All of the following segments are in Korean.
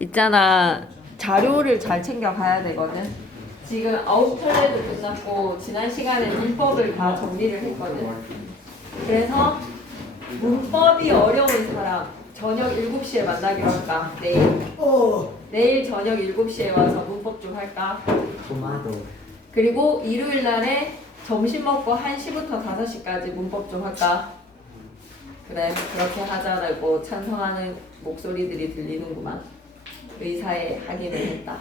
있잖아. 자료를 잘 챙겨 가야 되거든. 지금 아웃플레이도 끝났고 지난 시간에 문법을 다 정리를 했거든. 그래서 문법이 어려운 사람 저녁 7시에 만나기로 할까? 내일 저녁 7시에 와서 문법 좀 할까? 토마토. 그리고 일요일 날에 점심 먹고 1시부터 5시까지 문법 좀 할까? 그래, 그렇게 하자라고 찬성하는 목소리들이 들리는구만. 의사에 확인을 했다.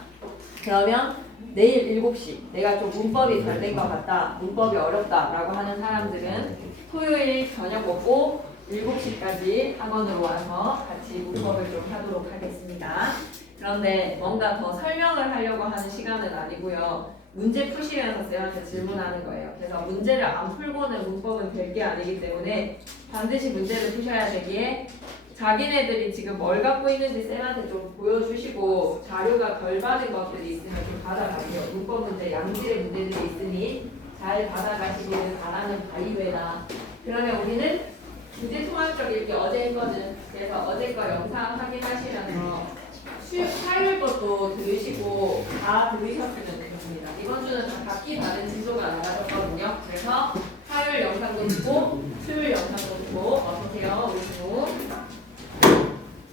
그러면 내일 7시 내가 좀 문법이 잘 된 것 같다, 문법이 어렵다라고 하는 사람들은 토요일 저녁 먹고 7시까지 학원으로 와서 같이 문법을 좀 하도록 하겠습니다. 그런데 뭔가 더 설명을 하려고 하는 시간은 아니고요. 문제 푸시면서 쌤한테 질문하는 거예요. 그래서 문제를 안 풀고는 문법은 될 게 아니기 때문에 반드시 문제를 푸셔야 되기에 자기네들이 지금 뭘 갖고 있는지 쌤한테 좀 보여주시고 자료가 덜 받은 것들이 있으면 좀 받아가세요. 문법 문제, 양질의 문제들이 있으니 잘 받아가시기를 바라는 바이웨나. 그러면 우리는 주제 통합적 읽기 어제 했거든. 그래서 어제 거 영상 확인하시면서 화요일 것도 들으시고 다 들으셨으면 좋겠습니다. 이번 주는 다 각기 다른 진도가 나가졌거든요. 그래서 화요일 영상도 듣고 수요일 영상도 듣고 어서오세요 우리 친구.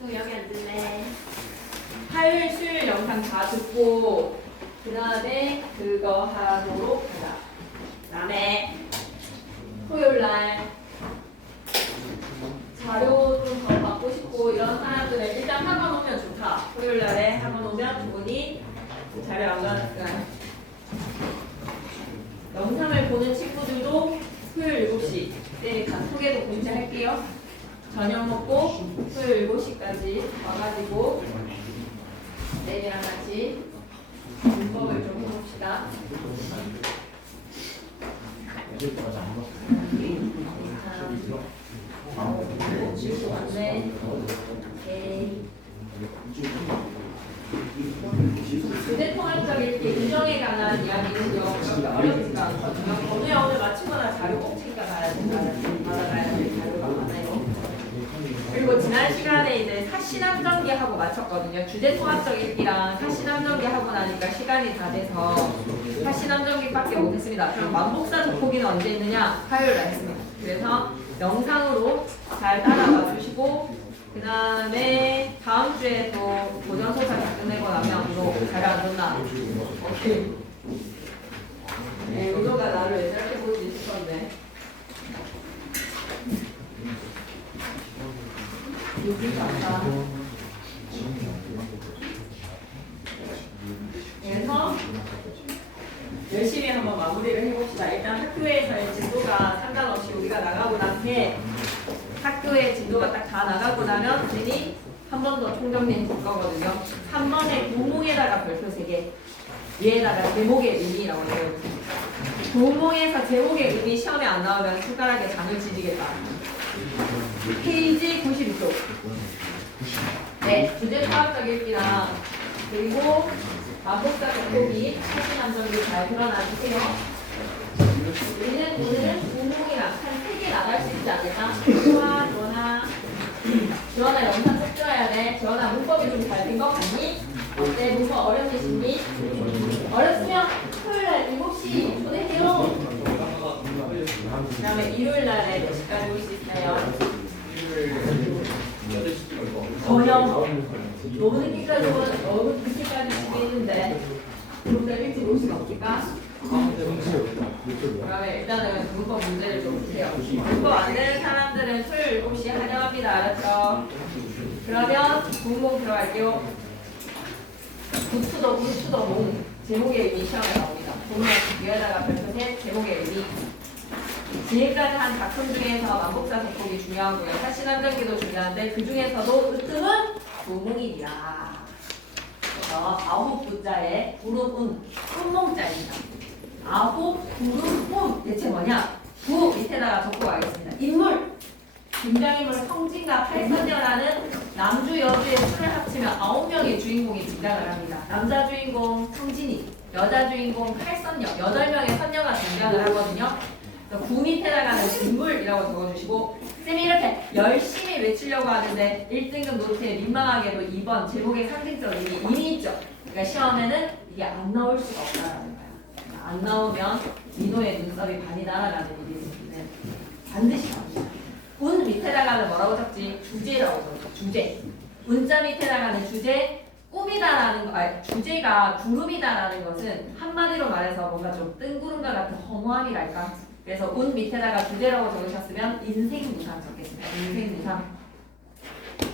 여기 앉을래. 화요일 수요일 영상 다 듣고 그 다음에 그거 하도록 하자. 그 다음에 토요일날 자료 좀 더 받고 싶고 이런 사람들은 일단 학원 오면 좋다. 토요일날에 학원 오면 좋으니 자료 안 받았으니까 영상을 보는 친구들도 토요일 7시 때 소개도 공지 할게요. 저녁 먹고 토요일 7시까지 와가지고 내일이랑 같이 문법을 좀 해봅시다. 네. 주제 통합적 읽기 유정에 관한 이야기는요 그렇게 어렵지가 않거든요. 오늘 오늘 마치거나 자료 꼭 챙겨가야 받아가야 될 자료가 많아요. 그리고 지난 시간에 이제 사시남정기 하고 마쳤거든요. 주제 통합적 읽기랑 사시남정기 하고 나니까 시간이 다 돼서 사시남정기밖에 못했습니다. 그럼 만복사 접보기는 언제 있느냐? 화요일에 했습니다. 그래서 영상으로 잘 따라와 주시고 그 다음에 다음 주에 또 고전소설 다 끝내고 나면 너 잘 안 줬나? 오케이. 네, 우도가 나를 왜 저렇게 볼 수 있을 건데. 여기 갔다. 그래서 열심히 한번 마무리를 해봅시다. 일단 학교에서의 진도가 상관없이 우리가 나가고 난 뒤에 학교의 진도가 딱 다 나가고 나면 선생님이 한 번 더 총정리해 볼 거거든요. 한 번에 구몽에다가 별표 3개, 위에다가 제목의 의미라고 해요. 구몽에서 제목의 의미 시험에 안 나오면 손가락에 장을 찢이겠다. 페이지 92쪽. 네, 주제 통합적 읽기랑 그리고 만복사 접보기 사진함정기 잘 드러나주세요. 우리는 오늘은 구몽이랑 한 3개 나갈 수 있지 않을까? 주원아 영상 꼭 들어야 돼. 주원아 문법이 좀 잘 된 것 같니? 어때? 문법 어렵으시니? 어렵으면 토요일날 7시 보내세요. 그 다음에 일요일날에 몇 시까지 올 수 있어요? 저녁 너무 늦게까지 오면 너무 늦게까지 집에 있는데 좀 더 일찍 올 수는 없을까? 그러면 일단은 문법 문제를 좀 보세요. 문법 안 되는 사람들은 토요일 7시에 환영합니다. 알았죠? 그러면 구몽 들어갈게요. 구투더 몽 제목의 의미 시험에 나옵니다. 보면 위에다가 별표 셋 제목의 의미. 지금까지 한 작품 중에서 만복사 접보기 중요하고요. 사시남정기도 중요한데 그 중에서도 으뜸은 구몽이라. 그래서 9부자에 구름운 운몽자입니다. 9 구름운 대체 뭐냐? 구 밑에다가 적고 가겠습니다. 인물 등장인물 성진과 팔선녀라는 남주 여주의 수를 합치면 9명의 주인공이 등장을 합니다. 남자 주인공 성진이, 여자 주인공 팔선녀, 8명의 선녀가 등장을 하거든요. 구 밑에다가는 인물이라고 적어주시고 쌤이 이렇게 열심히 외치려고 하는데 1등급 노트에 민망하게도 2번 제목의 상징적 이미 있죠. 그러니까 시험에는 이게 안 나올 수가 없다라는 거야. 안 나오면 민호의 눈썹이 반이다라는 일이 생기는 반드시 나옵니다. 운 밑에다가는 뭐라고 적지? 주제라고 적죠. 주제. 운자 밑에다가는 주제, 꿈이다라는 거, 아니, 주제가 구름이다라는 것은 한마디로 말해서 뭔가 좀 뜬구름과 같은 허무함이랄까. 그래서 운 밑에다가 주제라고 적으셨으면 인생무상 적겠습니다. 인생무상.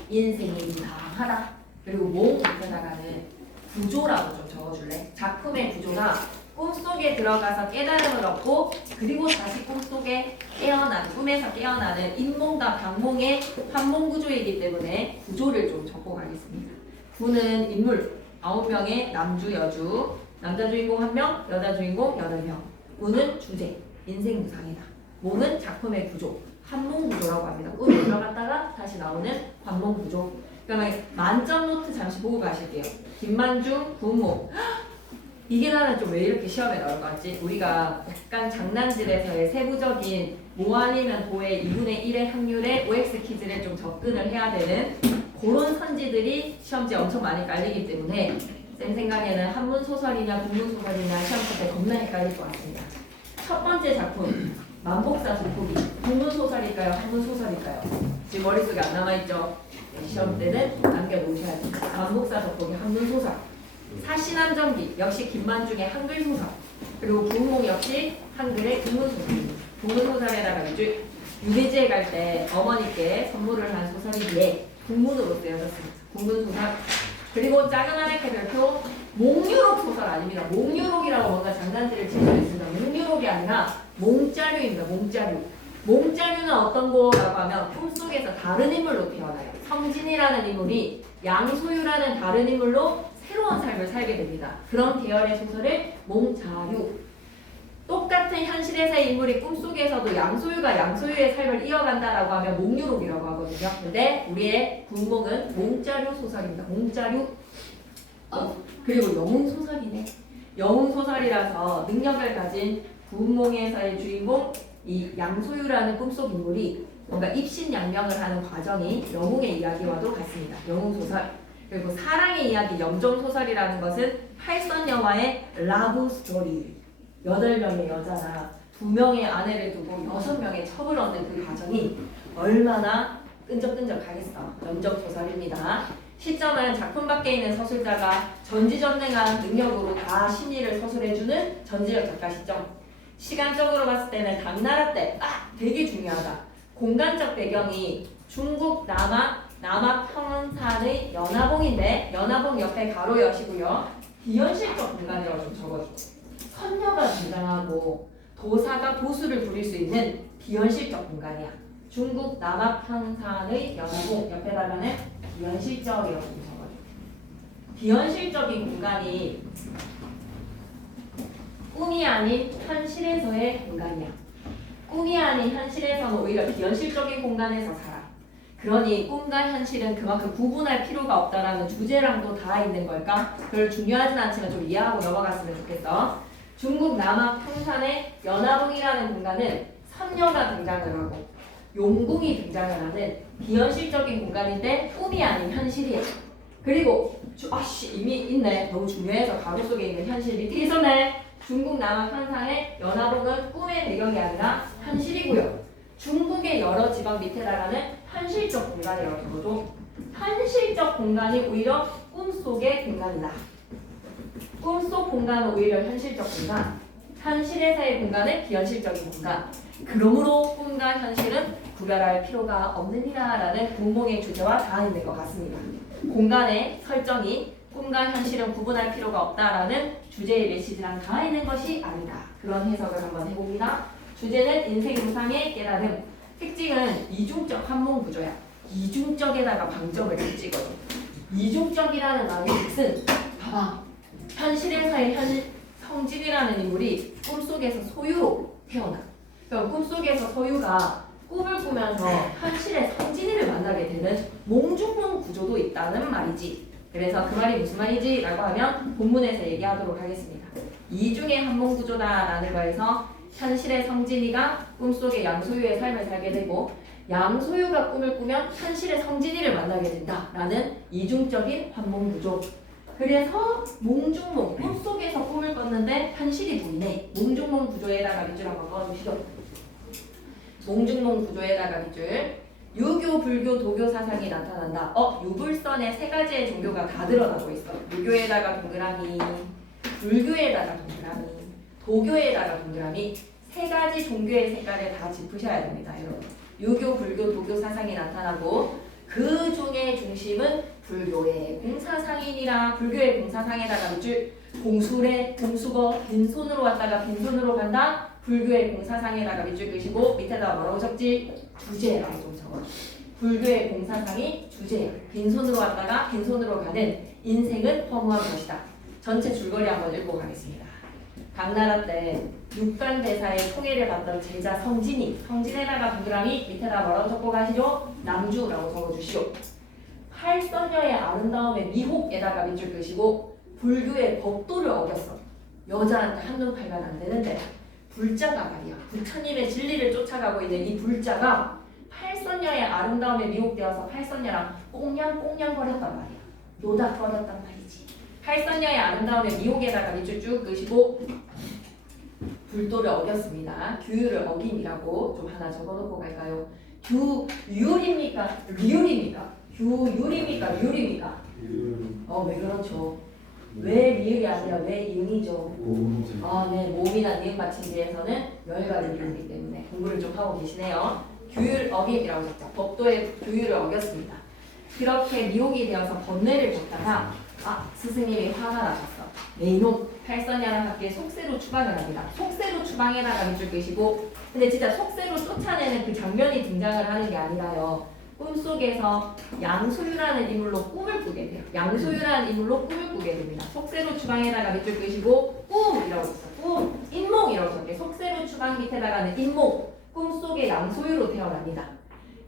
인생이 무상하다. 그리고 몽 밑에다가는 구조라고 좀 적어줄래? 작품의 구조가 꿈속에 들어가서 깨달음을 얻고 그리고 다시 꿈속에 깨어나는, 꿈에서 깨어나는 인몽과 방몽의 환몽구조이기 때문에 구조를 좀 적고 가겠습니다. 구는 인물 9명의 남주, 여주, 남자 주인공 1명, 여자 주인공 8명. 우는 주제, 인생무상이다. 몽은 작품의 구조, 환몽구조라고 합니다. 꿈에 들어갔다가 다시 나오는 환몽구조. 그러면 만점 노트 잠시 보고 가실게요. 김만중, 구몽. 이게 나는 좀 왜 이렇게 시험에 나올 것 같지? 우리가 약간 장난질에서의 세부적인 모 아니면 도의 2분의 1의 확률의 OX 퀴즈를 좀 접근을 해야 되는 그런 선지들이 시험지에 엄청 많이 깔리기 때문에 쌤 생각에는 한문 소설이냐 국문 소설이냐 시험 칠 때 겁나 헷갈릴 것 같습니다. 첫 번째 작품 만복사 소포기 국문 소설일까요? 한문 소설일까요? 지금 머릿속에 안 남아있죠? 시험 때는 남겨놓으셔야 돼요. 만복사 소포기 한문 소설. 사신안전기 역시 김만중의 한글 소설. 그리고 구운몽 역시 한글의 국문 소설입니다. 국문 소설에다가 유배지에 갈 때 어머니께 선물을 한 소설이기에 국문으로 쓰여졌습니다. 국문 소설. 그리고 작은 하늘의 별표 몽유록 소설 아닙니다. 몽유록이라고 뭔가 장난질을 칠 수 있습니다. 몽유록이 아니라 몽자류입니다. 몽자류. 몽자류는 어떤 거라고 하면 꿈속에서 다른 인물로 태어나요. 성진이라는 인물이 양소유라는 다른 인물로 새로운 삶을 살게 됩니다. 그런 계열의 소설을 몽자류. 똑같은 현실에서의 인물이 꿈속에서도 양소유가 양소유의 삶을 이어간다라고 하면 몽유록이라고 하거든요. 근데 우리의 군몽은 몽자류 소설입니다. 몽자류. 그리고 영웅소설이네. 영웅소설이라서 능력을 가진 군몽에서의 주인공 이 양소유라는 꿈속 인물이 뭔가 입신양명을 하는 과정이 영웅의 이야기와도 같습니다. 영웅소설. 그리고 사랑의 이야기 염종소설이라는 것은 팔선 영화의 라브 스토리. 8명의 여자나 2명의 아내를 두고 6명의 첩을 얻는 그 과정이 얼마나 끈적끈적하겠어. 염종소설입니다. 시점은 작품 밖에 있는 서술자가 전지전능한 능력으로 다 심리를 서술해주는 전지적 작가 시점. 시간적으로 봤을 때는 당나라 때 되게 중요하다. 공간적 배경이 중국 남아평원산의 연화봉인데 연화봉 옆에 가로 여시고요. 비현실적 공간이라고 좀 적어주고 선녀가 등장하고 도사가 도수를 부릴 수 있는 비현실적 공간이야. 중국 남아평산의 연화봉 옆에다가는 비현실적이라고 좀 적어줘. 비현실적인 공간이 꿈이 아닌 현실에서의 공간이야. 꿈이 아닌 현실에서는 오히려 비현실적인 공간에서 살아. 그러니 꿈과 현실은 그만큼 구분할 필요가 없다라는 주제랑도 다 있는 걸까? 별 중요하진 않지만 좀 이해하고 넘어갔으면 좋겠어. 중국 남아 평산의 연화봉이라는 공간은 선녀가 등장을 하고 용궁이 등장을 하는 비현실적인 공간인데 꿈이 아닌 현실이야. 그리고 이미 있네. 너무 중요해서 가로 속에 있는 현실 밑에 있었네. 중국 남아 평산의 연화봉은 꿈의 배경이 아니라 현실이고요. 중국의 여러 지방 밑에다가는 현실적 공간이라고 적어도 현실적 공간이 오히려 꿈속의 공간이다. 꿈속 공간은 오히려 현실적 공간, 현실에서의 공간은 비현실적인 공간. 그러므로 꿈과 현실은 구별할 필요가 없느니라라는 공몽의 주제와 다 있는 것 같습니다. 공간의 설정이 꿈과 현실은 구분할 필요가 없다라는 주제의 메시지랑 다 있는 것이 아니다. 그런 해석을 한번 해봅니다. 주제는 인생무상의 깨달음. 특징은 이중적 환몽 구조야. 이중적에다가 방점을 찍어줘. 이중적이라는 말의 뜻은 봐봐. 현실에서의 성진이라는 인물이 꿈속에서 소유로 태어나. 그러니까 꿈속에서 소유가 꿈을 꾸면서 현실의 성진이를 만나게 되는 몽중몽 구조도 있다는 말이지. 그래서 그 말이 무슨 말이지? 라고 하면 본문에서 얘기하도록 하겠습니다. 이중의 환몽 구조다라는 거에서 현실의 성진이가 꿈속의 양소유의 삶을 살게 되고 양소유가 꿈을 꾸면 현실의 성진이를 만나게 된다라는 이중적인 환몽구조. 그래서 몽중몽, 꿈속에서 꿈을 꿨는데 현실이 보이네. 몽중몽 구조에다가 밑줄 한번 꺼주시죠. 몽중몽 구조에다가 밑줄. 유교, 불교, 도교 사상이 나타난다. 유불선에 세 가지의 종교가 다 드러나고 있어. 유교에다가 동그라미, 불교에다가 동그라미, 도교에다가 동그라미. 세 가지 종교의 색깔을 다 짚으셔야 됩니다, 여러분. 유교, 불교, 도교 사상이 나타나고 그 중에 중심은 불교의 공사상이니라. 불교의 공사상에다가 밑줄. 공술에 공수거 빈손으로 왔다가 빈손으로 간다. 불교의 공사상에다가 밑줄 끄시고 밑에다가 뭐라고 적지? 주제라고 좀 적어. 불교의 공사상이 주제야. 빈손으로 왔다가 빈손으로 가는 인생은 허무한 것이다. 전체 줄거리 한번 읽고 가겠습니다. 당나라 때 육간대사의 통일을 받던 제자 성진에다가 동그라미 밑에다 뭐라고 적고 가시죠? 남주라고 적어주시오. 팔선녀의 아름다움의 미혹에다가 밑줄 끄시고 불교의 법도를 어겼어. 여자한테 한눈 팔면 안 되는데 불자가 말이야. 부처님의 진리를 쫓아가고 있는 이 불자가 팔선녀의 아름다움에 미혹되어서 팔선녀랑 꽁냥꽁냥 거렸단 말이야. 노닥거렸단 말이지. 팔선녀의 아름다움에 미혹에다가 밑줄 쭉 끄시고 불도를 어겼습니다. 규율을 어김이라고 좀 하나 적어놓고 갈까요? 규율입니까? 리율입니까? 규율입니까? 리율입니까? 왜 그렇죠? 왜 리을이 아니라 왜 이응이죠? 네, 모음이나 니은 받침기에서는 열과를 이루기 때문에 공부를 좀 하고 계시네요. 규율 어김이라고 적자. 법도의 규율을 어겼습니다. 그렇게 미혹이 되어서 번뇌를 겪다가 스승님이 화가 나셨어. 네 이놈 팔선녀랑 함께 속세로 추방을 합니다. 속세로 추방에다가 밑줄 끄시고 근데 진짜 속세로 쫓아내는 그 장면이 등장을 하는 게 아니라요. 꿈속에서 양소유라는 인물로 꿈을 꾸게 돼요. 양소유라는 인물로 꿈을 꾸게 됩니다. 속세로 추방에다가 밑줄 끄시고 꿈이라고 있어. 꿈, 인몽이라고 적게 속세로 추방 밑에다가는 인몽, 꿈속에 양소유로 태어납니다.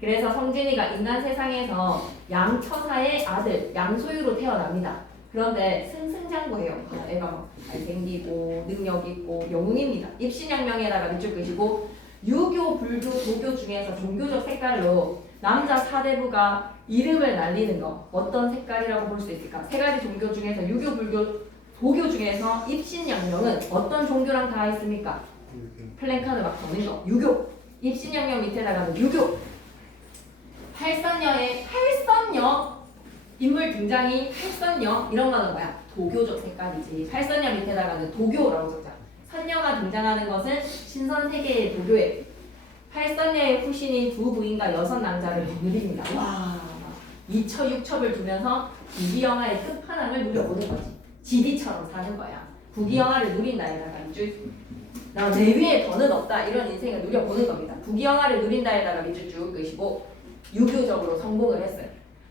그래서 성진이가 인간 세상에서 양처사의 아들, 양소유로 태어납니다. 그런데 승승장구해요. 애가 잘생기고 능력 있고 영웅입니다. 입신양명에다가 밑줄 끄시고 유교, 불교, 도교 중에서 종교적 색깔로 남자 사대부가 이름을 날리는 거 어떤 색깔이라고 볼 수 있을까? 세 가지 종교 중에서 유교, 불교, 도교 중에서 입신양명은 어떤 종교랑 다 있습니까? 플랜카드 막 거는 거 유교. 입신양명 밑에다가는 유교. 팔선녀의 팔선녀 인물 등장이 팔선녀 이런 거는 뭐야? 도교적 색깔이지. 팔선녀 밑에다가는 도교라고 적자. 선녀가 등장하는 것은 신선세계의 도교에 팔선녀의 후신인 두 부인과 여섯 낭자를 누립니다. 와, 이처육첩을 두면서 부귀영화의 끝판왕을 누려보는 거지. 지디처럼 사는 거야. 부귀영화를 누린다에다가 밑줄 내 위에 더는 없다 이런 인생을 누려보는 겁니다. 부귀영화를 누린다에다가 밑줄 쭉 끄시고 유교적으로 성공을 했어요.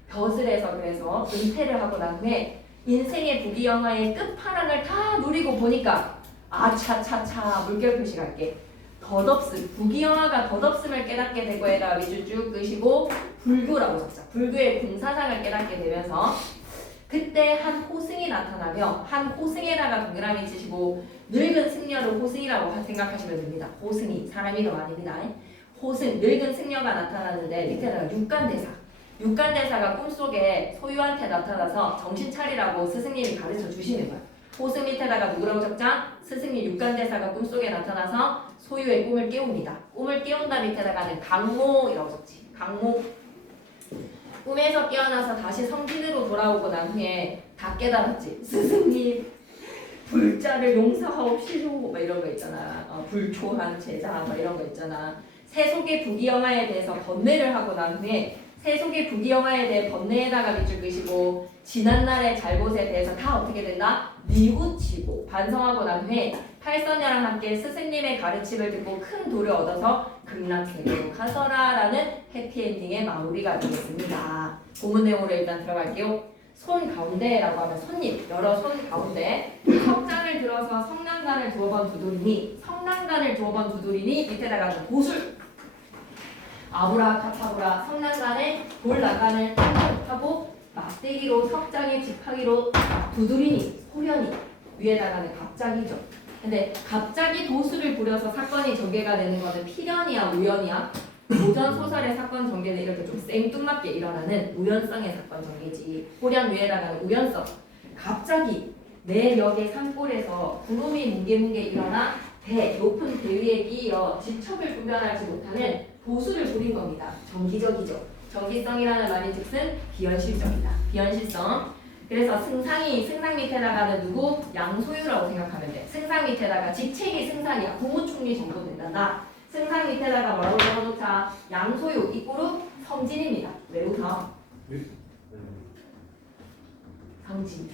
벼슬에서 그래서 은퇴를 하고 난 후에 인생의 부귀영화의 끝판왕을 다 누리고 보니까 아차차차 물결 표시 갈게. 덧없음, 부귀영화가 덧없음을 깨닫게 되고에다가 밑줄 쭉 끄시고 불교라고 적자. 불교의 공사상을 깨닫게 되면서 그때 한 호승이 나타나며 한 호승에다가 동그라미 치시고 늙은 승려를 호승이라고 생각하시면 됩니다. 호승이 사람 이름 아닙니다. 호승, 늙은 승려가 나타나는데 밑에다가 육간대사가 꿈속에 소유한테 나타나서 정신 차리라고 스승님이 가르쳐 주시는 거야. 호승 밑에다가 누구라고 적자? 스승님 육간대사가 꿈속에 나타나서 소유의 꿈을 깨웁니다. 꿈을 깨운다 밑에다가는 강모이라고 적지. 강모. 꿈에서 깨어나서 다시 성진으로 돌아오고 난 후에 다 깨달았지. 스승님 불자를 용서하옵시오 뭐 이런 거 있잖아. 불초한 제자 뭐 이런 거 있잖아. 세속의 부귀영화에 대해서 번뇌를 하고 난 후에 세속의 부귀영화에 대해 번뇌에다가 밑줄 끄시고 지난날의 잘못에 대해서 다 어떻게 된다? 뉘우치고 반성하고 난 후에 팔선녀랑 함께 스승님의 가르침을 듣고 큰 도를 얻어서 극락세계로 가서라 라는 해피엔딩의 마무리가 되겠습니다. 본문 내용으로 일단 들어갈게요. 손 가운데라고 하면 손님, 여러 손 가운데 석장을 들어서 성난간을 두어 번 두드리니 성난간을 두어 번 두드리니 밑에다가 도술 아브라카타브라 성난간에 돌 나간을 하고 막대기로 석장에 지팡이로 두드리니 소련이 위에다가는 갑자기죠. 근데 갑자기 도수를 부려서 사건이 전개가 되는 거는 필연이야 우연이야? 고전 소설의 사건 전개는 이렇게 좀 생뚱맞게 일어나는 우연성의 사건 전개지. 호련 위에다가는 우연성. 갑자기 내 역의 산골에서 구름이 뭉게뭉게 일어나 높은 대 위에 끼어 지척을 분별하지 못하는 보수를 부린 겁니다. 정기적이죠. 정기성이라는 말인 즉슨 비현실적이다. 비현실성. 그래서 승상 밑에다가는 누구? 양소유라고 생각하면 돼. 승상 밑에다가 직책이 승상이야. 국무총리 정도 된다. 승상 밑에다가 뭐라고 적어놓자? 양소유 이꼬르 성진입니다. 외우서 성진.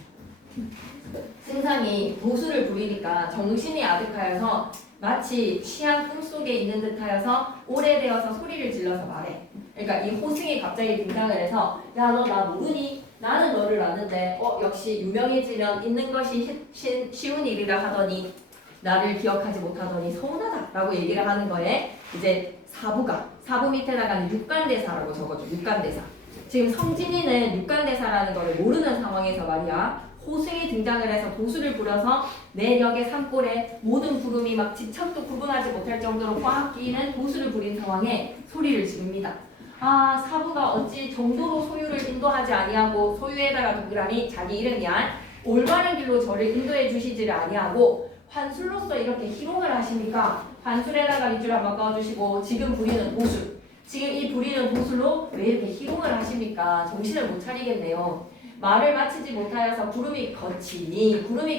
승상이 보수를 부리니까 정신이 아득하여서 마치 취한 꿈속에 있는 듯하여서 오래되어서 소리를 질러서 말해. 그러니까 이 호승이 갑자기 등장을 해서 야 너 나 모르니? 나는 너를 아는데 역시 유명해지면 있는 것이 쉬운 일이라 하더니 나를 기억하지 못하더니 서운하다 라고 얘기를 하는 거에 이제 사부 밑에다가는 육간대사라고 적어줘. 육간대사. 지금 성진이는 육간대사라는 거를 모르는 상황에서 말이야. 호승이 등장을 해서 보수를 부려서 내 역의 산골에 모든 구름이 막 지척도 구분하지 못할 정도로 꽉 끼는 보수를 부린 상황에 소리를 지릅니다. 아 사부가 어찌 정도로 소유를 인도하지 아니하고 소유에다가 동그라미 자기 이름이야. 올바른 길로 저를 인도해 주시지를 아니하고 환술로서 이렇게 희롱을 하십니까? 환술에다가 밑줄 한번 꺼주시고 지금 부리는 보술. 지금 이 부리는 보술로 왜 이렇게 희롱을 하십니까? 정신을 못 차리겠네요. 말을 마치지 못하여서 구름이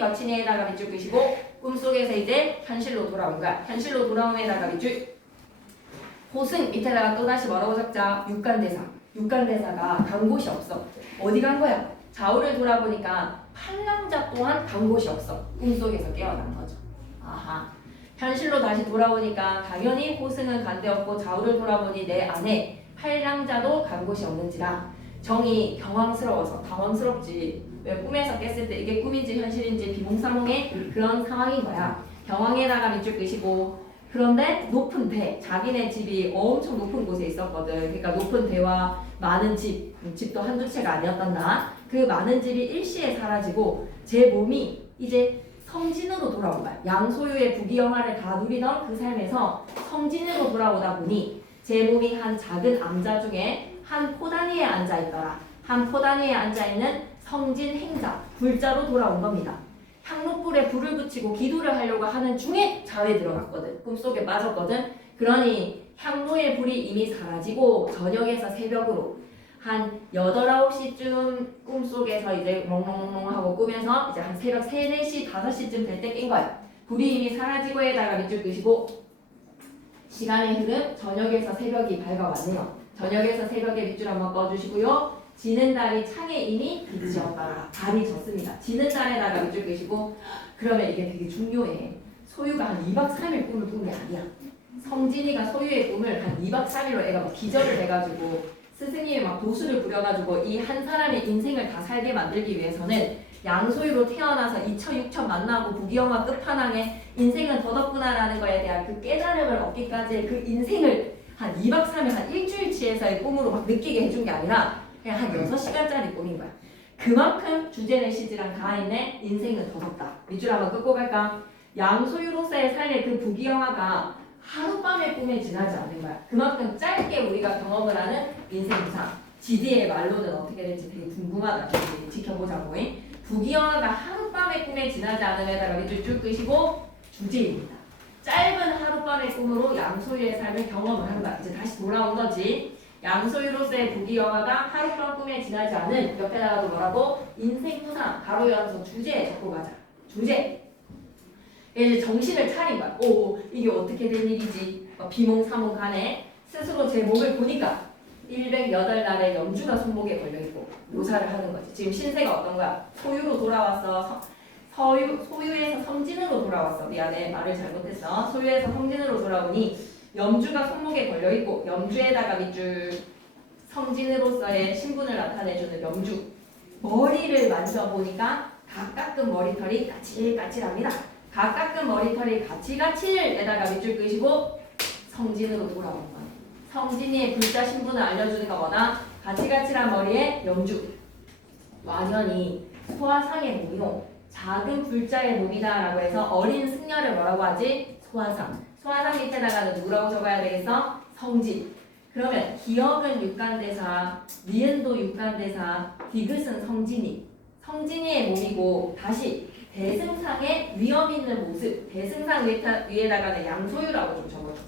거치니에다가 밑줄 끄시고 꿈속에서 이제 현실로 돌아온 거야. 현실로 돌아옴에다가 밑줄. 호승 밑에다가 또다시 뭐라고 적자? 육간대사. 육간대사가 간 곳이 없어. 어디 간 거야? 좌우를 돌아보니까 팔랑자 또한 간 곳이 없어. 꿈속에서 깨어난 거죠. 아하. 현실로 다시 돌아오니까 당연히 호승은 간 데 없고 좌우를 돌아보니 내 안에 팔랑자도 간 곳이 없는지라 정이 경황스러워서 당황스럽지. 왜 꿈에서 깼을 때 이게 꿈인지 현실인지 비몽사몽의 그런 상황인 거야. 경황에다가 밑줄 끄시고 그런데 높은 대, 자기네 집이 엄청 높은 곳에 있었거든. 그러니까 높은 대와 많은 집도 한두 채가 아니었단다. 그 많은 집이 일시에 사라지고 제 몸이 이제 성진으로 돌아온 거야. 양소유의 부귀영화를 다 누리던 그 삶에서 성진으로 돌아오다 보니 제 몸이 한 작은 암자 중에 한 포단위에 앉아있더라. 한 포단위에 앉아있는 성진 행자, 불자로 돌아온 겁니다. 향로불에 불을 붙이고 기도를 하려고 하는 중에 잠에 들어갔거든. 꿈속에 빠졌거든. 그러니 향로의 불이 이미 사라지고 저녁에서 새벽으로 한 8, 9시쯤 꿈속에서 이제 몽롱몽롱 하고 꾸면서 이제 한 새벽 3, 4시, 5시쯤 될 때 깬 거야. 불이 이미 사라지고에다가 밑줄 끄시고 시간의 흐름 저녁에서 새벽이 밝아왔네요. 저녁에서 새벽에 밑줄 한번 꺼주시고요. 지는 달이 창에 이미 빛이 없더라. 달이 졌습니다. 지는 달에다가 밑줄 끄시고 그러면 이게 되게 중요해. 소유가 한 2박 3일 꿈을 꾼 게 아니야. 성진이가 소유의 꿈을 한 2박 3일로 애가 막 기절을 해가지고 스승님이 막 도수를 부려가지고 이 한 사람의 인생을 다 살게 만들기 위해서는 양소유로 태어나서 2천 6천 만나고 부귀영화 끝판왕에 인생은 더덥구나라는 거에 대한 그 깨달음을 얻기까지의 그 인생을 한 2박 3일, 한 일주일치에서의 꿈으로 막 느끼게 해준 게 아니라 그냥 한 6시간짜리 꿈인 거야. 그만큼 주제는 시지랑 가인의 인생은 더덥다. 밑줄 한번 끄고 갈까? 양소유로서의 삶의 그 부귀영화가 하룻밤의 꿈에 지나지 않는 거야. 그만큼 짧게 우리가 경험을 하는 인생상. GD의 말로는 어떻게 될지 되게 궁금하다. 지켜보자고. 부귀영화가 하룻밤의 꿈에 지나지 않음에다가 밑줄 쭉 끄시고 주제입니다. 짧은 하룻밤의 꿈으로 양소유의 삶을 경험을 한 거야. 이제 다시 돌아온 거지. 양소유로서의 부귀영화가 하룻밤 꿈에 지나지 않은 옆에다가도 뭐라고? 인생무상 가로 열어서 주제에 적고 가자. 주제. 이제 정신을 차린 거야. 오 이게 어떻게 된 일이지? 비몽사몽 간에 스스로 제 몸을 보니까 108날의 염주가 손목에 걸려있고 묘사를 하는 거지. 지금 신세가 어떤 거야? 소유로 돌아왔어. 소유에서 성진으로 돌아왔어. 미안해 말을 잘못했어. 소유에서 성진으로 돌아오니 염주가 손목에 걸려있고 염주에다가 밑줄 성진으로서의 신분을 나타내주는 염주. 머리를 만져보니까 각 깎은 머리털이 까칠까칠합니다. 각 깎은 머리털이 까칠까칠에다가 밑줄 끄시고 성진으로 돌아온 거야. 성진이의 불자 신분을 알려주는 거 뭐다? 까칠까칠한 머리에 염주. 완연히 소화상의 몸이요. 작은 불자의 몸이다 라고 해서 어린 승려를 뭐라고 하지? 소화상. 소화상 밑에다가는 누구라고 적어야 되겠어? 성진. 그러면 기억은 육간대사, 니은도 육간대사, 디귿은 성진이. 성진이의 몸이고 다시 대승상의 위험 있는 모습. 대승상 위에다가는 양소유라고 좀 적어줘.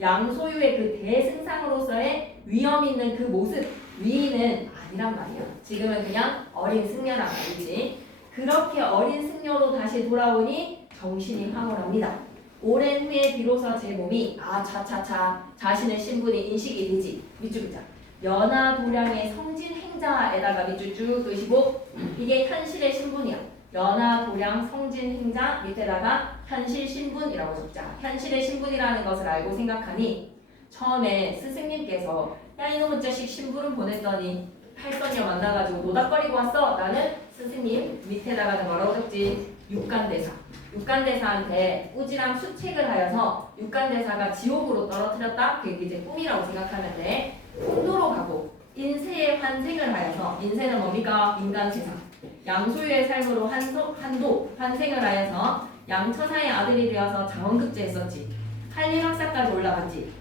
양소유의 그 대승상으로서의 위험 있는 그 모습. 위인은 아니란 말이야. 지금은 그냥 어린 승려란 말이지. 그렇게 어린 승려로 다시 돌아오니 정신이 황홀합니다. 오랜 후에 비로소 제 몸이 자신의 신분이 인식이 되지. 밑줄 긋자. 연하도량의 성진행자에다가 밑줄 쭉 그시고 이게 현실의 신분이야. 연하도량 성진행자 밑에다가 현실 신분이라고 적자. 현실의 신분이라는 것을 알고 생각하니 처음에 스승님께서 야 이놈의 자식 신분을 보냈더니 팔선녀 만나가지고 노닥거리고 왔어. 나는 스승님 밑에다가 뭐라고 적지? 육간대사. 육간대사한테 꾸지람 수책을 하여서 육간대사가 지옥으로 떨어뜨렸다. 그게 이제 꿈이라고 생각하면 돼. 풍도로 가고 인세의 환생을 하여서 인세는 뭡니까? 인간 세상. 양소유의 삶으로 한도 환생을 하여서 양처사의 아들이 되어서 장원급제했었지. 한림학사까지 올라갔지.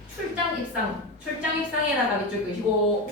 출장 입상에다가 밑줄 끄시고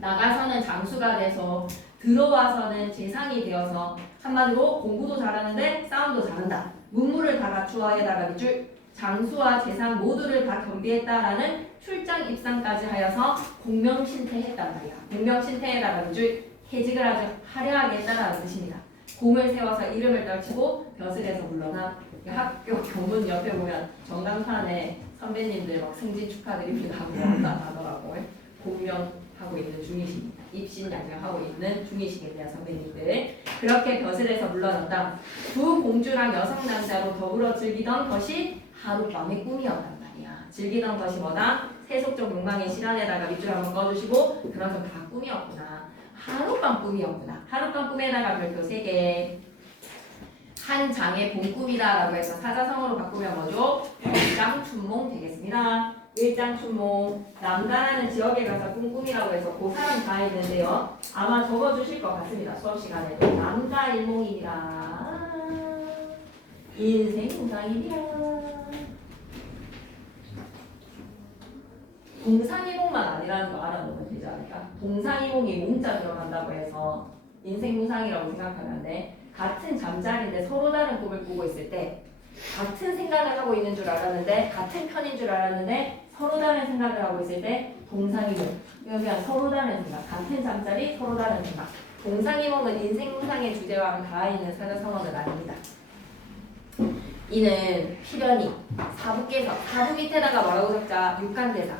나가서는 장수가 돼서 들어와서는 재상이 되어서 한마디로 공부도 잘하는데 싸움도 잘한다. 문무를 다 갖추어에다가 밑줄 장수와 재상 모두를 다 겸비했다라는 출장 입상까지 하여서 공명신태했단 말이야. 공명신태에다가 밑줄 해직을 아주 화려하게 했다라는 뜻입니다. 공을 세워서 이름을 떨치고 벼슬에서 물러나 학교 교문 옆에 보면 전광판에 선배님들 막 승진 축하드립니다 하고 하더라고. 공명하고 있는 중이십니다. 입신양명하고 있는 중이시게 돼요 선배님들. 그렇게 벼슬에서 물러났다. 두 공주랑 여성 남자로 더불어 즐기던 것이 하룻밤의 꿈이었단 말이야. 즐기던 것이 뭐다? 세속적 욕망의 실현에다가 밑줄 한번 꺼주시고 그런 건 다 꿈이었구나. 하룻밤 꿈이었구나. 하룻밤 꿈에다가 별표 3개. 한 장의 본 꿈이다라고 해서 사자성어로 바꾸면 뭐죠? 일장춘몽 되겠습니다. 일장춘몽. 남가라는 지역에 가서 꾼 꿈이라고 해서 그 사람 다 있는데요. 아마 적어주실 것 같습니다. 수업 시간에도. 남가일몽이라 인생무상이라 동상이몽만 아니라는 거 알아보면 되지 않을까? 동상이몽이 몽자 들어간다고 해서 인생무상이라고 생각하면 돼. 같은 잠자리인데 서로 다른 꿈을 꾸고 있을 때 같은 생각을 하고 있는 줄 알았는데 같은 편인 줄 알았는데 서로 다른 생각을 하고 있을 때 동상이몽. 그러면 서로 다른 생각, 같은 잠자리, 서로 다른 생각. 동상이몽은 인생무상의 주제와 닿아 있는 사자성어는 아닙니다. 이는 필연이 사부께서 사부 밑에다가 뭐라고 적자? 육간대사.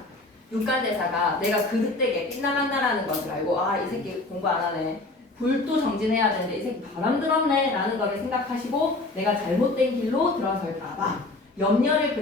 육간대사가 내가 그릇되게 빗나간다라는 것을 알고 아 이 새끼 공부 안 하네. 불도 정진해야 되는데 이 새끼 바람 들었네 라는 거를 생각하시고 내가 잘못된 길로 들어설까봐 염려를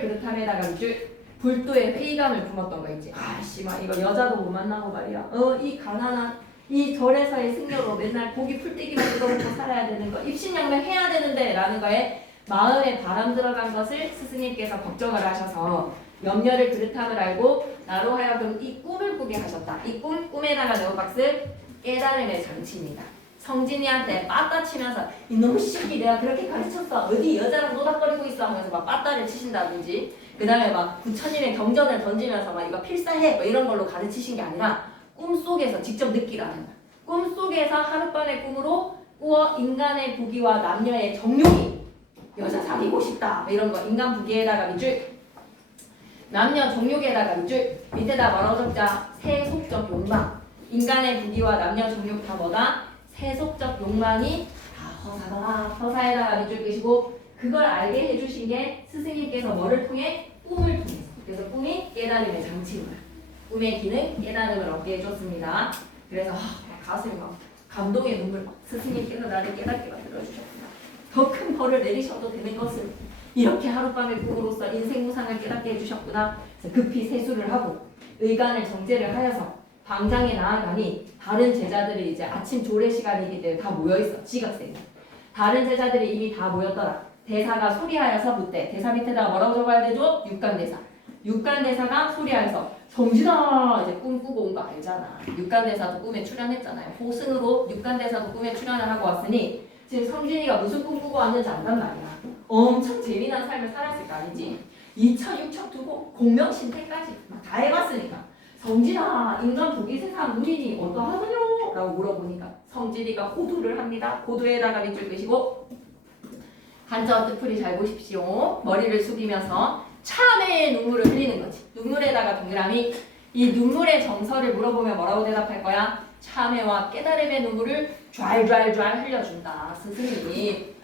그릇함에다가 밑줄 불도의 회의감을 품었던 거 있지. 아씨 막 이거 여자도 못 만나고 말이야. 이 가난한 이 절에서의 승려로 맨날 고기 풀떼기만 뜯어먹고 살아야 되는 거 입신양명 해야 되는데 라는 거에 마음에 바람 들어간 것을 스승님께서 걱정을 하셔서 염려를 그릇함을 알고 나로 하여금 이 꿈을 꾸게 하셨다. 이 꿈에다가 네오박스 깨달음의 장치입니다. 성진이한테 빠따 치면서 이놈 새끼 내가 그렇게 가르쳤어. 어디 여자랑 노닥거리고 있어 하면서 막 빠따를 치신다든지 그 다음에 막 부처님의 경전을 던지면서 막 이거 필사해 뭐 이런 걸로 가르치신 게 아니라 꿈속에서 직접 느끼라는 거야. 꿈속에서 하룻밤의 꿈으로 꾸어 인간의 부귀와 남녀의 정욕이 여자 사귀고 싶다 뭐 이런 거 인간 부귀에다가 밑줄 남녀 정욕에다가 밑줄 밑에다 뭐라고 적자? 세속적 욕망. 인간의 부귀와 남녀 정욕 다 뭐다? 세속적 욕망이 다 허사다. 허사에다가 밑줄 끄시고 그걸 알게 해주신 게 스승님께서 뭐를 통해? 꿈을 통해서. 그래서 꿈이 깨달음의 장치입니다. 꿈의 기능 깨달음을 얻게 해줬습니다. 그래서 가슴이 막 감동의 눈물 막 스승님께서 나를 깨닫게 만들어주셨구나. 더 큰 벌을 내리셔도 되는 것을 이렇게 하룻밤의 꿈으로써 인생무상을 깨닫게 해주셨구나. 그래서 급히 세수를 하고 의관을 정제를 하여서 방장에 나아가니 다른 제자들이 이제 아침 조례 시간이기 때문에 다 모여있어. 지각생이. 다른 제자들이 이미 다 모였더라. 대사가 소리하여서 묻되 대사 밑에다가 뭐라고 적어야 되죠? 육간대사. 육간대사가 소리하여서 정진아 이제 꿈 꾸고 온 거 알잖아. 육간대사도 꿈에 출연했잖아요. 호승으로 육간대사도 꿈에 출연을 하고 왔으니 지금 성진이가 무슨 꿈 꾸고 왔는지 안단 말이야. 엄청 재미난 삶을 살았을 거 아니지. 2차, 6차 두고 공명신태까지 막 다 해봤으니까 성진아 인간 부기 세상 누리니 어떠하느뇨? 라고 물어보니까 성진이가 호두를 합니다. 호두에다가 밑줄 그시고 한자 뜻풀이 잘 보십시오. 머리를 숙이면서 참회의 눈물을 흘리는 거지. 눈물에다가 동그라미. 이 눈물의 정서를 물어보면 뭐라고 대답할 거야? 참회와 깨달음의 눈물을 좔좔좔 흘려준다. 스승님이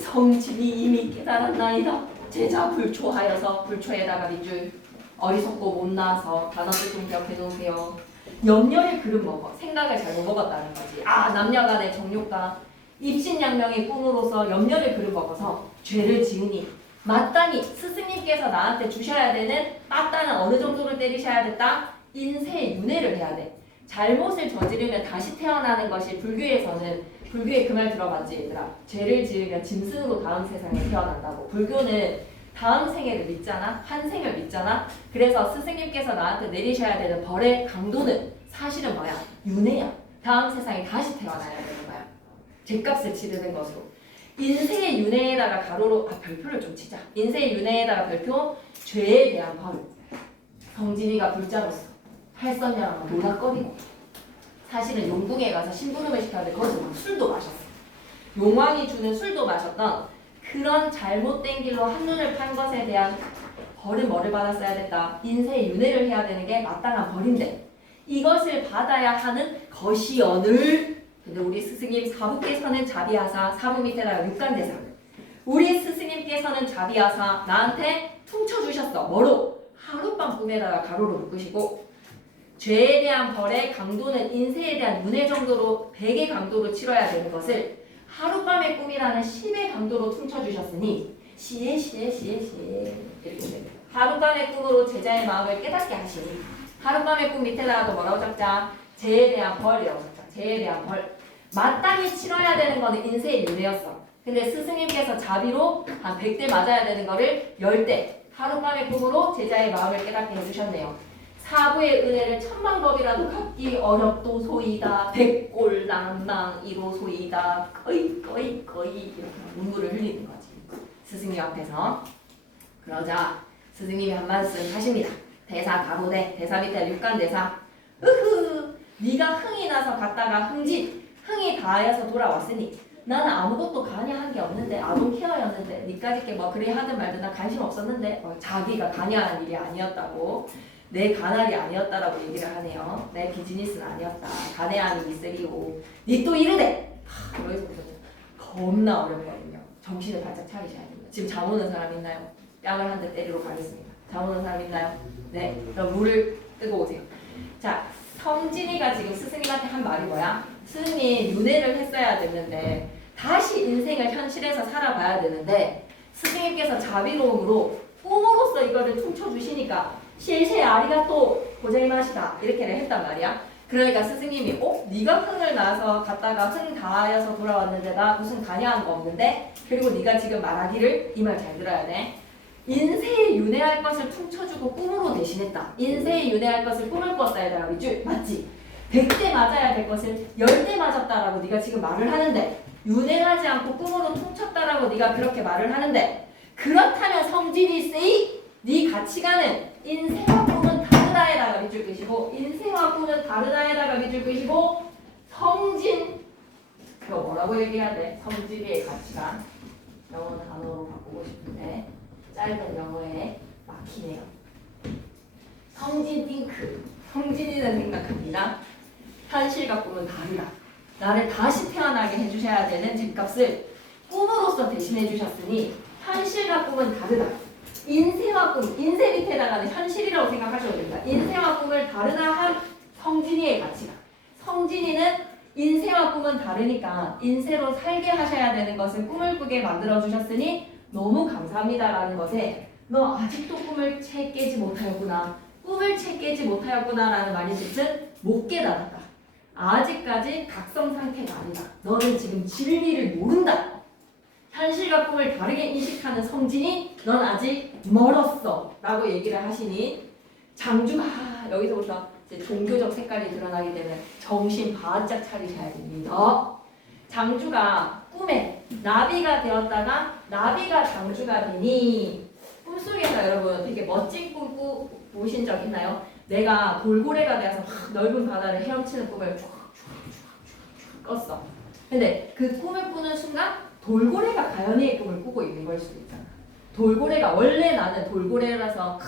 성진이 이미 깨달았나이다. 제자 불초하여서 불초에다가 밑줄. 어리석고 못나서 단어 뜻 좀 기억해 놓으세요. 염려를 그릇 먹어. 생각을 잘못 먹었다는 거지. 남녀간의 정욕과 입신양명의 꿈으로서 염려를 그릇 먹어서 죄를 지으니 마땅히 스승님께서 나한테 주셔야 되는 마땅한 어느 정도를 때리셔야 됐다? 인세의 윤회를 해야 돼. 잘못을 저지르면 다시 태어나는 것이 불교에서는 불교의 그 말 들어봤지 얘들아? 죄를 지으면 짐승으로 다음 세상에 태어난다고. 불교는 다음 생애를 믿잖아? 한 생을 믿잖아? 그래서 스승님께서 나한테 내리셔야 되는 벌의 강도는 사실은 뭐야? 윤회야. 다음 세상에 다시 태어나야 되는 거야. 죄값을 치르는 것으로. 인세의 윤회에다가 가로로 별표를 좀 치자. 인세의 윤회에다가 별표 죄에 대한 벌. 성진이가 불자로서 팔선녀랑 노닥거리고 사실은 용궁에 가서 심부름을 시켰는데 거기서 막 술도 마셨어. 용왕이 주는 술도 마셨던 그런 잘못된 길로 한눈을 판 것에 대한 벌은 뭐를 받았어야 됐다. 인세의 윤회를 해야 되는 게 마땅한 벌인데 이것을 받아야 하는 것이언을. 근데 우리 스승님 사부께서는 자비하사 사부 밑에다가 육간대사. 우리 스승님께서는 자비하사 나한테 퉁쳐주셨어. 뭐로? 하룻밤 꿈에다가 가로로 묶으시고 죄에 대한 벌의 강도는 인세에 대한 윤회 정도로 100의 강도로 치러야 되는 것을 하룻밤의 꿈이라는 10의 강도로 퉁쳐주셨으니 시에 이렇게 됩니다. 하룻밤의 꿈으로 제자의 마음을 깨닫게 하시니 하룻밤의 꿈 밑에다가도 뭐라고 적자? 죄에 대한 벌이라고 적자. 죄에 대한 벌. 마땅히 치러야 되는 거는 인세의 윤회였어. 근데 스승님께서 자비로 한 100대 맞아야 되는 거를 10대 하룻밤의 꿈으로 제자의 마음을 깨닫게 해주셨네요. 사부의 은혜를 천만법이라도 갚기 어렵도소이다. 백골낭망이로소이다. 거의 이렇게 눈물을 흘리는 거지. 스승님 앞에서. 그러자 스승님이 한 말씀 하십니다. 대사 가로대 대사 밑에 육간대사. 네가 흥이 나서 갔다가 흥이 다하여서 돌아왔으니 나는 아무것도 관여한 게 없는데 아동케어였는데 니까짓 게 뭐 그래 하든 말든 나 관심 없었는데 자기가 관여한 일이 아니었다고. 내 가날이 아니었다라고 얘기를 하네요. 내 비즈니스는 아니었다. 간해함이 있으리오. 니 또 이르되. 여기서부터 겁나 어렵거든요. 정신을 바짝 차리셔야 됩니다. 지금 잠 오는 사람 있나요? 뺨을 한 대 때리러 가겠습니다. 잠 오는 사람 있나요? 네. 그럼 물을 뜨고 오세요. 자, 성진이가 지금 스승님한테 한 말이 뭐야? 스승님 윤회를 했어야 됐는데 다시 인생을 현실에서 살아봐야 되는데 스승님께서 자비로움으로 꿈으로써 이거를 퉁쳐주시니까 실세 아리가또 고자이마시다 이렇게를 했단 말이야. 그러니까 스승님이 네가 흥을 나서 갔다가 흥 다하여서 돌아왔는데 나 무슨 관여한 거 없는데? 그리고 네가 지금 말하기를 이 말 잘 들어야 돼. 인세에 윤회할 것을 퉁쳐주고 꿈으로 대신했다. 인세에 윤회할 것을 꿈을 꿨다 해달라 밑줄 맞지? 100대 맞아야 될 것을 10대 맞았다라고 네가 지금 말을 하는데 윤회하지 않고 꿈으로 퉁쳤다라고 네가 그렇게 말을 하는데 그렇다면 성진이 세이 네 가치관은 인생과 꿈은 다르다에다가 밑줄 끄시고 인생과 꿈은 다르다에다가 밑줄 끄시고 성진 이거 뭐라고 얘기해야 돼? 성진의 가치관 영어 단어로 바꾸고 싶은데 짧은 영어에 막히네요. 성진 띵크 성진이는 생각합니다. 현실과 꿈은 다르다. 나를 다시 태어나게 해주셔야 되는 집값을 꿈으로써 대신해 주셨으니 현실과 꿈은 다르다. 인세와 꿈, 인세 밑에다가는 현실이라고 생각하셔도 됩니다. 인세와 꿈을 다르다 한 성진이의 가치가. 성진이는 인세와 꿈은 다르니까 인세로 살게 하셔야 되는 것을 꿈을 꾸게 만들어 주셨으니 너무 감사합니다라는 것에 너 아직도 꿈을 채 깨지 못하였구나. 꿈을 채 깨지 못하였구나라는 말이 뜻은 못 깨달았다. 아직까지 각성 상태가 아니다. 너는 지금 진리를 모른다. 현실과 꿈을 다르게 인식하는 성진이 넌 아직 멀었어 라고 얘기를 하시니 장주가 여기서부터 이제 종교적 색깔이 드러나게 되면 정신 바짝 차리셔야 됩니다. 장주가 꿈에 나비가 되었다가 나비가 장주가 되니 꿈속에서 여러분 되게 멋진 꿈 꾸신 적 있나요? 내가 돌고래가 되어서 넓은 바다를 헤엄치는 꿈을 쭉 꿨어. 근데 그 꿈을 꾸는 순간 돌고래가 가연이의 꿈을 꾸고 있는 걸 수도 있잖아. 돌고래가 원래 나는 돌고래라서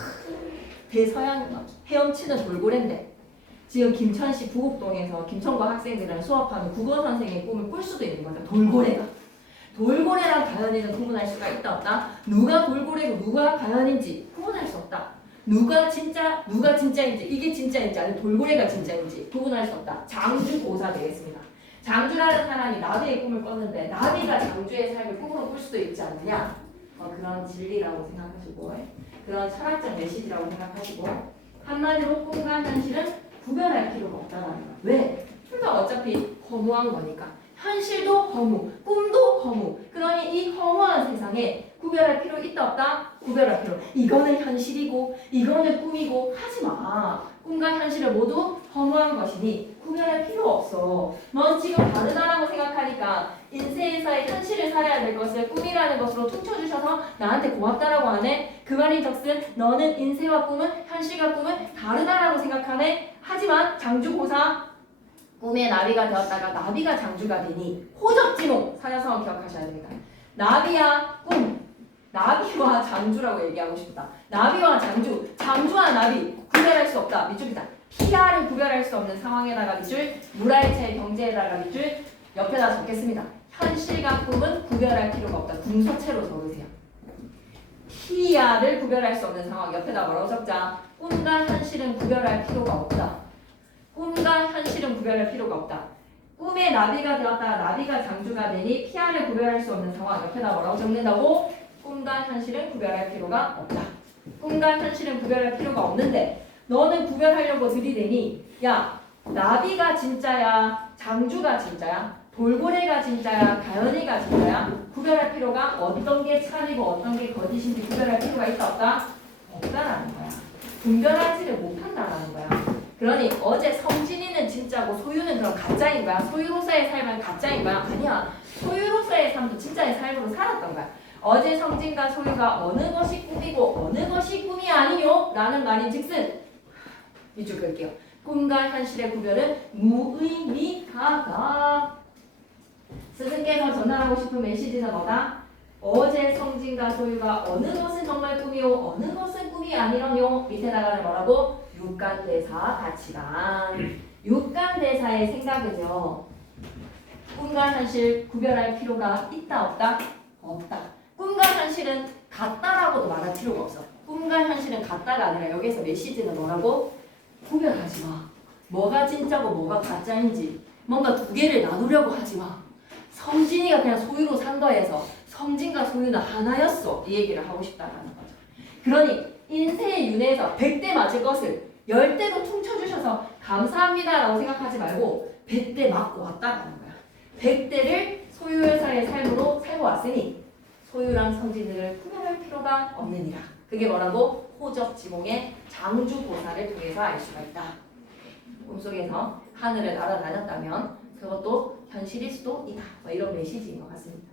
대서양 헤엄치는 돌고래인데 지금 김천시 부곡동에서 김천과 학생들이랑 수업하는 국어 선생의 꿈을 꿀 수도 있는 거죠. 돌고래가. 돌고래랑 가연이는 구분할 수가 있다 없다? 누가 돌고래고 누가 가연인지 구분할 수 없다. 누가 진짜인지 이게 진짜인지 아니면 돌고래가 진짜인지 구분할 수 없다. 장주고사 되겠습니다. 장주라는 사람이 나비의 꿈을 꿨는데 나비가 장주의 삶을 꿈으로 꿀 수도 있지 않느냐? 그런 진리라고 생각하시고 그런 철학적 메시지라고 생각하시고 한마디로 꿈과 현실은 구별할 필요가 없다는 거야. 왜? 둘 다 어차피 허무한 거니까. 현실도 허무, 꿈도 허무. 그러니 이 허무한 세상에 구별할 필요 있다 없다? 구별할 필요. 이거는 현실이고 이거는 꿈이고 하지 마. 꿈과 현실을 모두 허무한 것이니 구별할 필요 없어. 넌 지금 다르다라고 생각하니까 인생에서의 현실을 살아야 될 것을 꿈이라는 것으로 퉁쳐주셔서 나한테 고맙다라고 하네. 그 말인즉슨 너는 인생과 꿈은 현실과 꿈은 다르다라고 생각하네. 하지만 장주고사 꿈의 나비가 되었다가 나비가 장주가 되니 호접지몽 사자성어 기억하셔야 됩니다. 나비야 꿈, 나비와 장주라고 얘기하고 싶다. 나비와 장주, 장주와 나비 구별할 수 없다. 밑줄이다. 피아를 구별할 수 없는 상황에다가 밑줄, 물화일체의 경제에다가 밑줄 옆에다 적겠습니다. 현실과 꿈은 구별할 필요가 없다. 궁서체로 적으세요. 피아를 구별할 수 없는 상황 옆에다 뭐라고 적자? 꿈과 현실은 구별할 필요가 없다. 꿈과 현실은 구별할 필요가 없다. 꿈의 나비가 되었다가 나비가 장주가 되니 피아를 구별할 수 없는 상황 옆에다 뭐라고 적는다고? 꿈과 현실은 구별할 필요가 없다. 꿈과 현실은 구별할 필요가 없는데 너는 구별하려고 들이대니 야 나비가 진짜야 장주가 진짜야 돌고래가 진짜야 가연이가 진짜야 구별할 필요가 어떤 게 참이고 어떤 게 거짓인지 구별할 필요가 있다 없다? 없다라는 거야. 분별하지를 못한다라는 거야. 그러니 어제 성진이는 진짜고 소유는 그럼 가짜인 거야? 소유로서의 삶은 가짜인 거야? 아니야. 소유로서의 삶도 진짜의 삶으로 살았던 거야. 어제 성진과 소유가 어느 것이 꿈이고 어느 것이 꿈이 아니요? 라는 말인즉슨 이쪽 끌게요. 꿈과 현실의 구별은 무의미하다. 스승께서 전달하고 싶은 메시지는 뭐다? 어제 성진과 소유가 어느 것은 정말 꿈이요 어느 것은 꿈이 아니라뇨. 밑에다가는 뭐라고? 육간대사 가치관. 육간대사의 생각은요. 꿈과 현실 구별할 필요가 있다 없다? 없다. 꿈과 현실은 같다라고도 말할 필요가 없어. 꿈과 현실은 같다가 아니라 여기서 메시지는 뭐라고? 구별하지 마. 뭐가 진짜고 뭐가 가짜인지 뭔가 두 개를 나누려고 하지 마. 성진이가 그냥 소유로 산 거에서 성진과 소유는 하나였어. 이 얘기를 하고 싶다는 거죠. 그러니 인생의 윤회에서 100대 맞을 것을 10대로 퉁쳐주셔서 감사합니다라고 생각하지 말고 100대 맞고 왔다라는 거야. 100대를 소유회사의 삶으로 살고 왔으니 소유랑 성진을 구별할 필요가 없느니라. 그게 뭐라고? 호접지몽의 장주고사를 통해서 알 수가 있다. 꿈속에서 하늘을 날아다녔다면 그것도 현실일 수도 있다. 이런 메시지인 것 같습니다.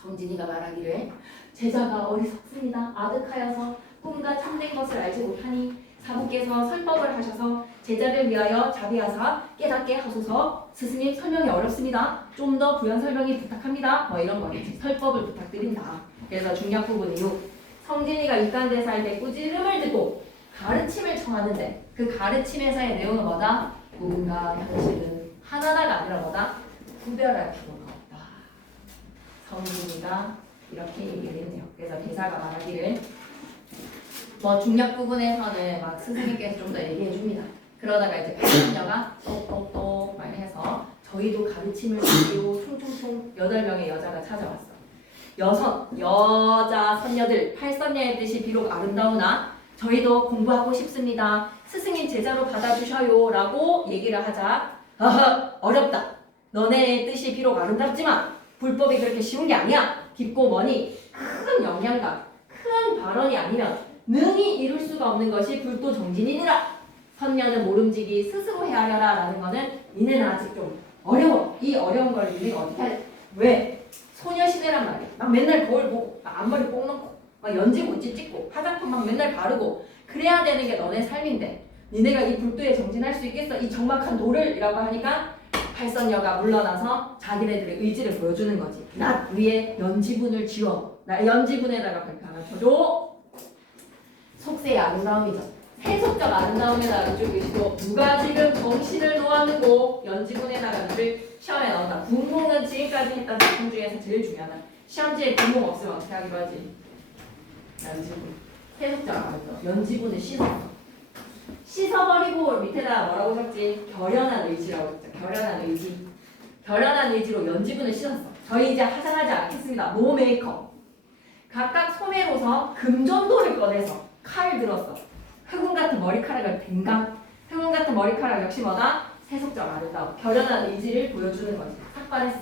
성진이가 말하기를 제자가 어리석습니다. 아득하여서 꿈과 참된 것을 알지 못하니 사부께서 설법을 하셔서 제자를 위하여 자비하사 깨닫게 하소서. 스승님 설명이 어렵습니다. 좀 더 부연 설명이 부탁합니다. 이런 거겠지. 설법을 부탁드린다. 그래서 중요한 부분 6. 성진이가 육간대사할 때 꾸지름을 듣고 가르침을 청하는데 그 가르침에서의 내용은 뭐다? 꿈과 현실은 하나가 아니라 뭐다? 구별할 필요가 없다. 성진이가 이렇게 얘기를 했네요. 그래서 대사가 말하기를 중력 부분에서는 막 스승님께서 좀 더 얘기해 줍니다. 그러다가 이제 팔선녀가 똑똑똑 말해서 저희도 가르침을 드리고 총총총 8명의 여자가 찾아왔어. 여자 선녀들 팔선녀의 뜻이 비록 아름다우나 저희도 공부하고 싶습니다. 스승님 제자로 받아주셔요 라고 얘기를 하자 어렵다. 너네의 뜻이 비록 아름답지만 불법이 그렇게 쉬운 게 아니야. 깊고 머니 큰 영향감 큰 발언이 아니면 능히 이룰 수가 없는 것이 불도 정진이니라. 선녀는 모름지기 스스로 헤아려라 라는 거는 니네는 아직 좀 어려워. 이 어려운 걸 니네가 어떻게 하지? 왜? 소녀시대란 말이야. 막 맨날 거울 보고 앞머리 꼭 넣고 막 연지 못지 찍고 화장품 막 맨날 바르고 그래야 되는 게 너네 삶인데 니네가 이 불도에 정진할 수 있겠어? 이 적막한 돌을? 이라고 하니까 팔선녀가 물러나서 자기네들의 의지를 보여주는 거지. 나 위에 연지분을 지워. 나 연지분에다가 발표 하나 쳐줘. 속세의 아름다움이죠. 세속적 아름다움에다가 이쪽 계시고 누가 지금 정신을 놓았는고 연지분에다가 늘 시험에 나온다. 분모는 지금까지 했던 작품 중에서 제일 중요하다. 시험지에 분모 없으면 어떻게 하기로 하지? 연지분. 세속적 아름다움. 연지분을 씻어버리고 밑에다 뭐라고 적지? 결연한 의지라고 했죠. 결연한 의지. 결연한 의지로 연지분을 씻었어. 저희 이제 화장하지 않겠습니다. 노 메이크업. 각각 소매로서 금전도를 꺼내서 칼을 들었어. 흑운 같은 머리카락을 뱅강. 흑운 같은 머리카락 역시 뭐다? 세속적 아름다움. 결연한 의지를 보여주는 거지. 삭발했어.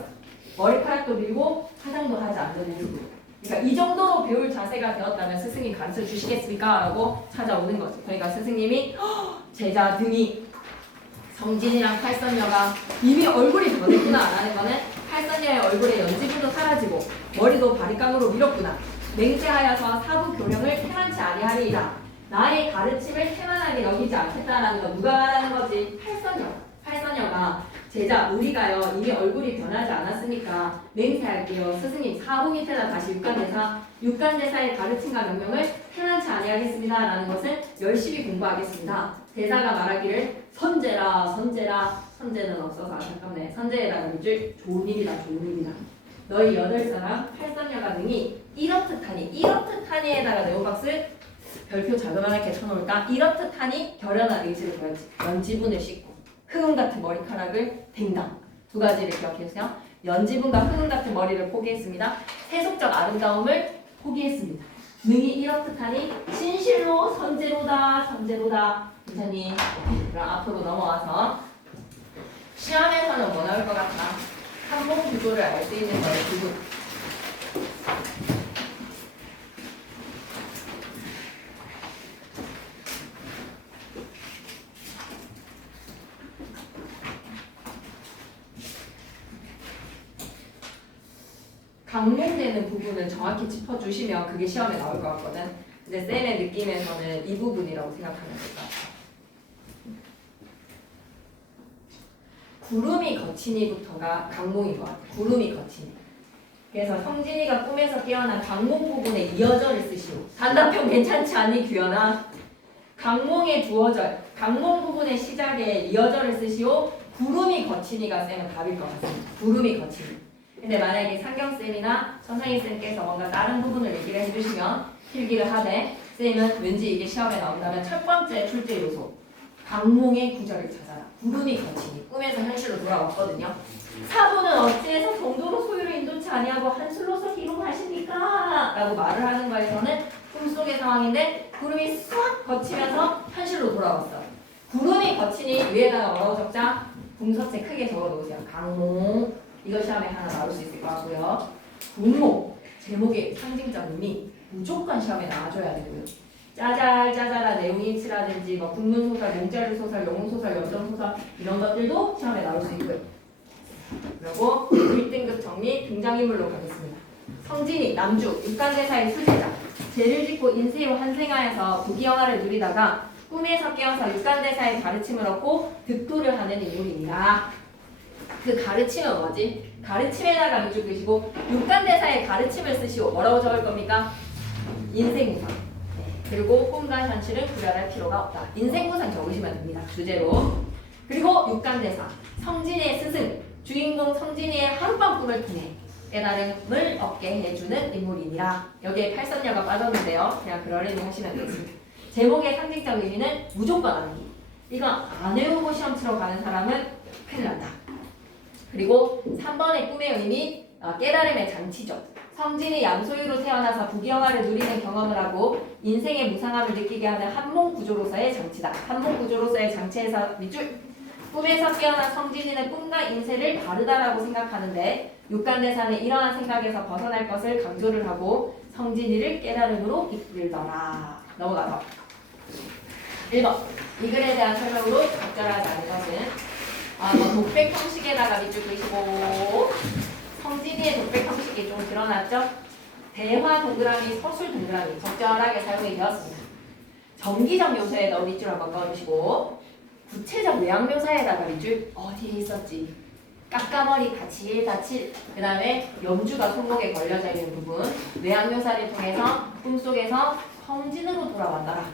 머리카락도 밀고 화장도 하지 않는 이유로. 그러니까 이 정도로 배울 자세가 되었다면 스승님 가르쳐 주시겠습니까? 라고 찾아오는 거지. 그러니까 스승님이 제자 등이 성진이랑 팔선녀가 이미 얼굴이 변했구나 라는 거는 팔선녀의 얼굴에 연지분도 사라지고 머리도 바리깡으로 밀었구나. 맹세하여서 사부 교령을 태만치 아니하리이다. 나의 가르침을 태만하게 여기지 않겠다라는 거 누가 말하는 거지? 팔선녀가 제자 우리가요 이미 얼굴이 변하지 않았으니까 맹세할게요. 스승님 사부 밑에다 다시 육간대사의 가르침과 명령을 태만치 아니하겠습니다 라는 것을 열심히 공부하겠습니다. 대사가 말하기를 선제는 없어서 안타깝네. 선제에다가 이줄 좋은 일이다. 너희 8사람 팔선녀가 능히 이렇듯하니에다가 네오박스 별표 자그마하게 쳐놓을까? 이렇듯하니 결연한 의지를 보였지. 연지분을 씻고 흑운 같은 머리카락을 댕당. 두 가지를 기억해주세요. 연지분과 흑운 같은 머리를 포기했습니다. 세속적 아름다움을 포기했습니다. 능히 이렇듯하니 진실로 선제로다. 괜찮니? 그럼 앞으로 넘어와서 시험에서는 뭐 나올 것 같나? 한봉 구조를 알 수 있는 거예요. 구조. 강론되는 부분을 정확히 짚어주시면 그게 시험에 나올 것 같거든. 근데 쌤의 느낌에서는 이 부분이라고 생각하면 될 것 같아. 구름이 거치니부터가 강몽인 것 같아. 구름이 거치니. 그래서 성진이가 꿈에서 깨어난 강몽 부분에 이어절을 쓰시오. 단답형 괜찮지 않니 규현아? 강몽의 두어절, 강몽 부분의 시작에 이어절을 쓰시오. 구름이 거치니가 쌤은 답일 것 같습니다. 구름이 거치니. 근데 만약에 상경쌤이나 천상희쌤께서 뭔가 다른 부분을 얘기를 해주시면 필기를 하되 쌤은 왠지 이게 시험에 나온다면 첫 번째 출제 요소 강몽의 구절을 찾아라. 구름이 거치니 꿈에서 현실로 돌아왔거든요. 사부는 어찌해서 정도로 소유를 인도치 아니하고 한술로서 희롱하십니까? 라고 말을 하는 거에서는 꿈속의 상황인데 구름이 싹 거치면서 현실로 돌아왔어. 구름이 거치니 위에다가 뭐라고 적자? 궁서체 크게 적어놓으세요. 강몽. 이거 시험에 하나 나올 수 있을 것 같고요. 분모, 제목의 상징적 의미 무조건 시험에 나와줘야 되고요. 짜잘한 내용인치라든지 뭐 국문소설, 몽자르소설, 영웅소설, 염정소설 이런 것들도 시험에 나올 수 있고요. 그리고 1등급 정리 등장인물로 가겠습니다. 성진이, 남주, 육간대사의 수제자. 죄를 짓고 인세로 환생하여서 부귀영화를 누리다가 꿈에서 깨어서 육간대사의 가르침을 얻고 득도를 하는 인물입니다. 그 가르침은 뭐지? 가르침에다가 밑줄 그시고 육간대사의 가르침을 쓰시오. 뭐라고 적을 겁니까? 인생구상. 그리고 꿈과 현실은 구별할 필요가 없다. 인생구상 적으시면 됩니다. 주제로. 그리고 육간대사. 성진이의 스승. 주인공 성진이의 하룻밤 꿈을 통해 깨달음을 얻게 해주는 인물이니라. 여기에 팔선녀가 빠졌는데요. 그냥 그러려니 하시면 되지. 제목의 상징적 의미는 무조건 암기. 이거 안 외우고 시험 치러 가는 사람은 큰일 난다. 그리고 3번의 꿈의 의미, 깨달음의 장치죠. 성진이 양소유로 태어나서 부귀영화를 누리는 경험을 하고 인생의 무상함을 느끼게 하는 한몽 구조로서의 장치다. 한몽 구조로서의 장치에서 밑줄. 꿈에서 깨어난 성진이는 꿈과 인세를 다르다라고 생각하는데 육간대사는 이러한 생각에서 벗어날 것을 강조를 하고 성진이를 깨달음으로 이끌더라. 넘어가서 1번. 이 글에 대한 설명으로 적절하지 않은 것은 독백 형식에다가 밑줄 그리시고 성진이의 독백 형식이 좀 드러났죠? 대화 동그라미, 서술 동그라미 적절하게 사용이 되었습니다. 정기적 요소에다 밑줄 한번 그어주시고 구체적 외양 묘사에다가 밑줄 어디에 있었지? 깎아머리 다칠 그 다음에 염주가 손목에 걸려져 있는 부분 외양 묘사를 통해서 꿈속에서 성진으로 돌아왔더라.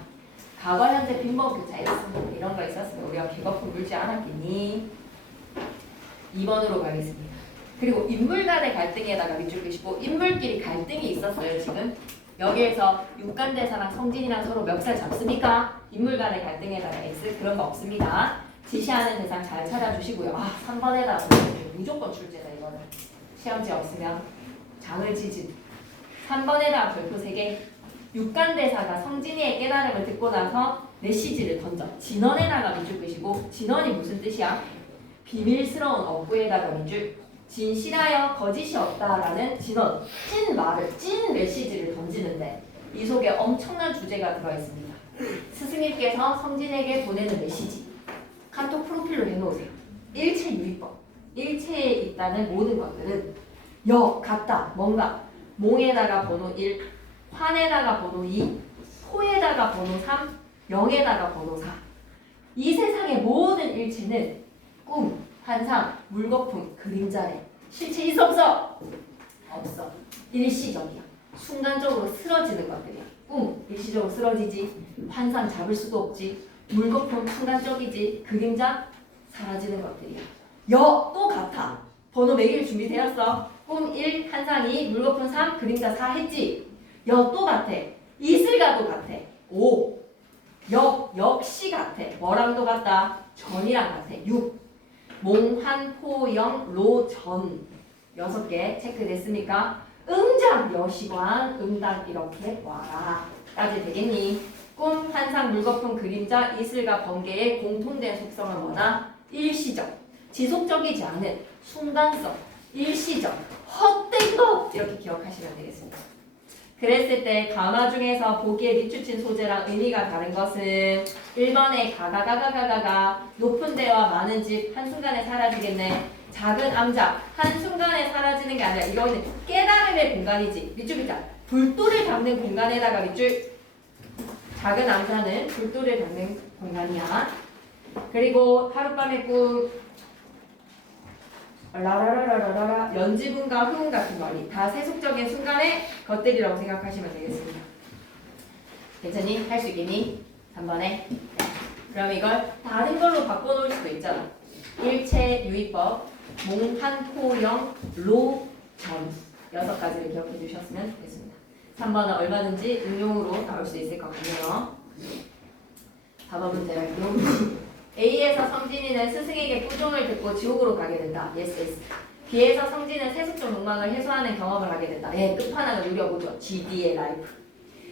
과거 현재 빈번 교차했습니다. 이런 거 있었으면 우리가 개거품 물지 않았겠니? 2번으로 가겠습니다. 그리고 인물 간의 갈등에다가 밑줄 그시고 인물끼리 갈등이 있었어요. 지금 여기에서 육간대사랑 성진이랑 서로 멱살 잡습니까? 인물 간의 갈등에다가 S 그런 거 없습니다. 지시하는 대상 잘 찾아주시고요. 3번에다가 무조건 출제다 이거는. 시험지 없으면 장을 지진. 3번에다가 별표 3개. 육간대사가 성진이의 깨달음을 듣고 나서 메시지를 던져. 진원에다가 밑줄 그시고 진원이 무슨 뜻이야? 비밀스러운 어구에다가 밑줄. 진실하여 거짓이 없다라는 진원, 찐 말을, 찐 메시지를 던지는데 이 속에 엄청난 주제가 들어있습니다. 스승님께서 성진에게 보내는 메시지 카톡 프로필로 해놓으세요. 일체 유의법, 일체에 있다는 모든 것들은 같다, 뭔가 몽에다가 번호 1, 환에다가 번호 2, 소에다가 번호 3, 영에다가 번호 4. 이 세상의 모든 일체는 꿈, 환상, 물거품, 그림자래. 실체 있어 없어? 없어. 일시적이야. 순간적으로 쓰러지는 것들이야. 꿈, 일시적으로 쓰러지지. 환상 잡을 수도 없지. 물거품, 순간적이지. 그림자, 사라지는 것들이야. 또 같아. 번호 매길 준비되었어. 꿈 1, 환상 2, 물거품 3, 그림자 4 했지. 또 같아. 이슬과도 같아. 5. 역시 같아. 뭐랑도 같다? 전이랑 같아. 6. 몽환포영 로전 6개 체크됐습니까? 응장 여시관 응당 이렇게 와라. 따지 되겠니? 꿈, 환상, 물거품, 그림자, 이슬과 번개의 공통된 속성은 뭐나? 일시적, 지속적이지 않은 순간성, 일시적, 헛된 것 이렇게 기억하시면 되겠습니다. 그랬을 때 가마 중에서 보기에 밑줄친 소재랑 의미가 다른 것은 1번에 가가가가가가 높은 데와 많은 집 한순간에 사라지겠네. 작은 암자 한순간에 사라지는 게 아니라 이거는 깨달음의 공간이지. 밑줄 밑자 불도를 닦는 공간에다가 밑줄 작은 암자는 불도를 닦는 공간이야. 그리고 하룻밤의 꿈 라라라라라라 연지분과 흐음 같은 말이 다 세속적인 순간의 것들이라고 생각하시면 되겠습니다. 괜찮니? 할 수 있겠니? 3번에 그럼 이걸 다른 걸로 바꿔놓을 수도 있잖아. 일체 유의법 몽환포영 로전 6가지를 기억해 주셨으면 좋겠습니다. 3번은 얼마든지 응용으로 나올 수 있을 것 같네요. 4번 문제 할게요. A에서 성진이는 스승에게 꾸중을 듣고 지옥으로 가게 된다. yes. B에서 성진은 세속적 욕망을 해소하는 경험을 하게 된다. 끝판왕을 누려보죠. GD의 라이프.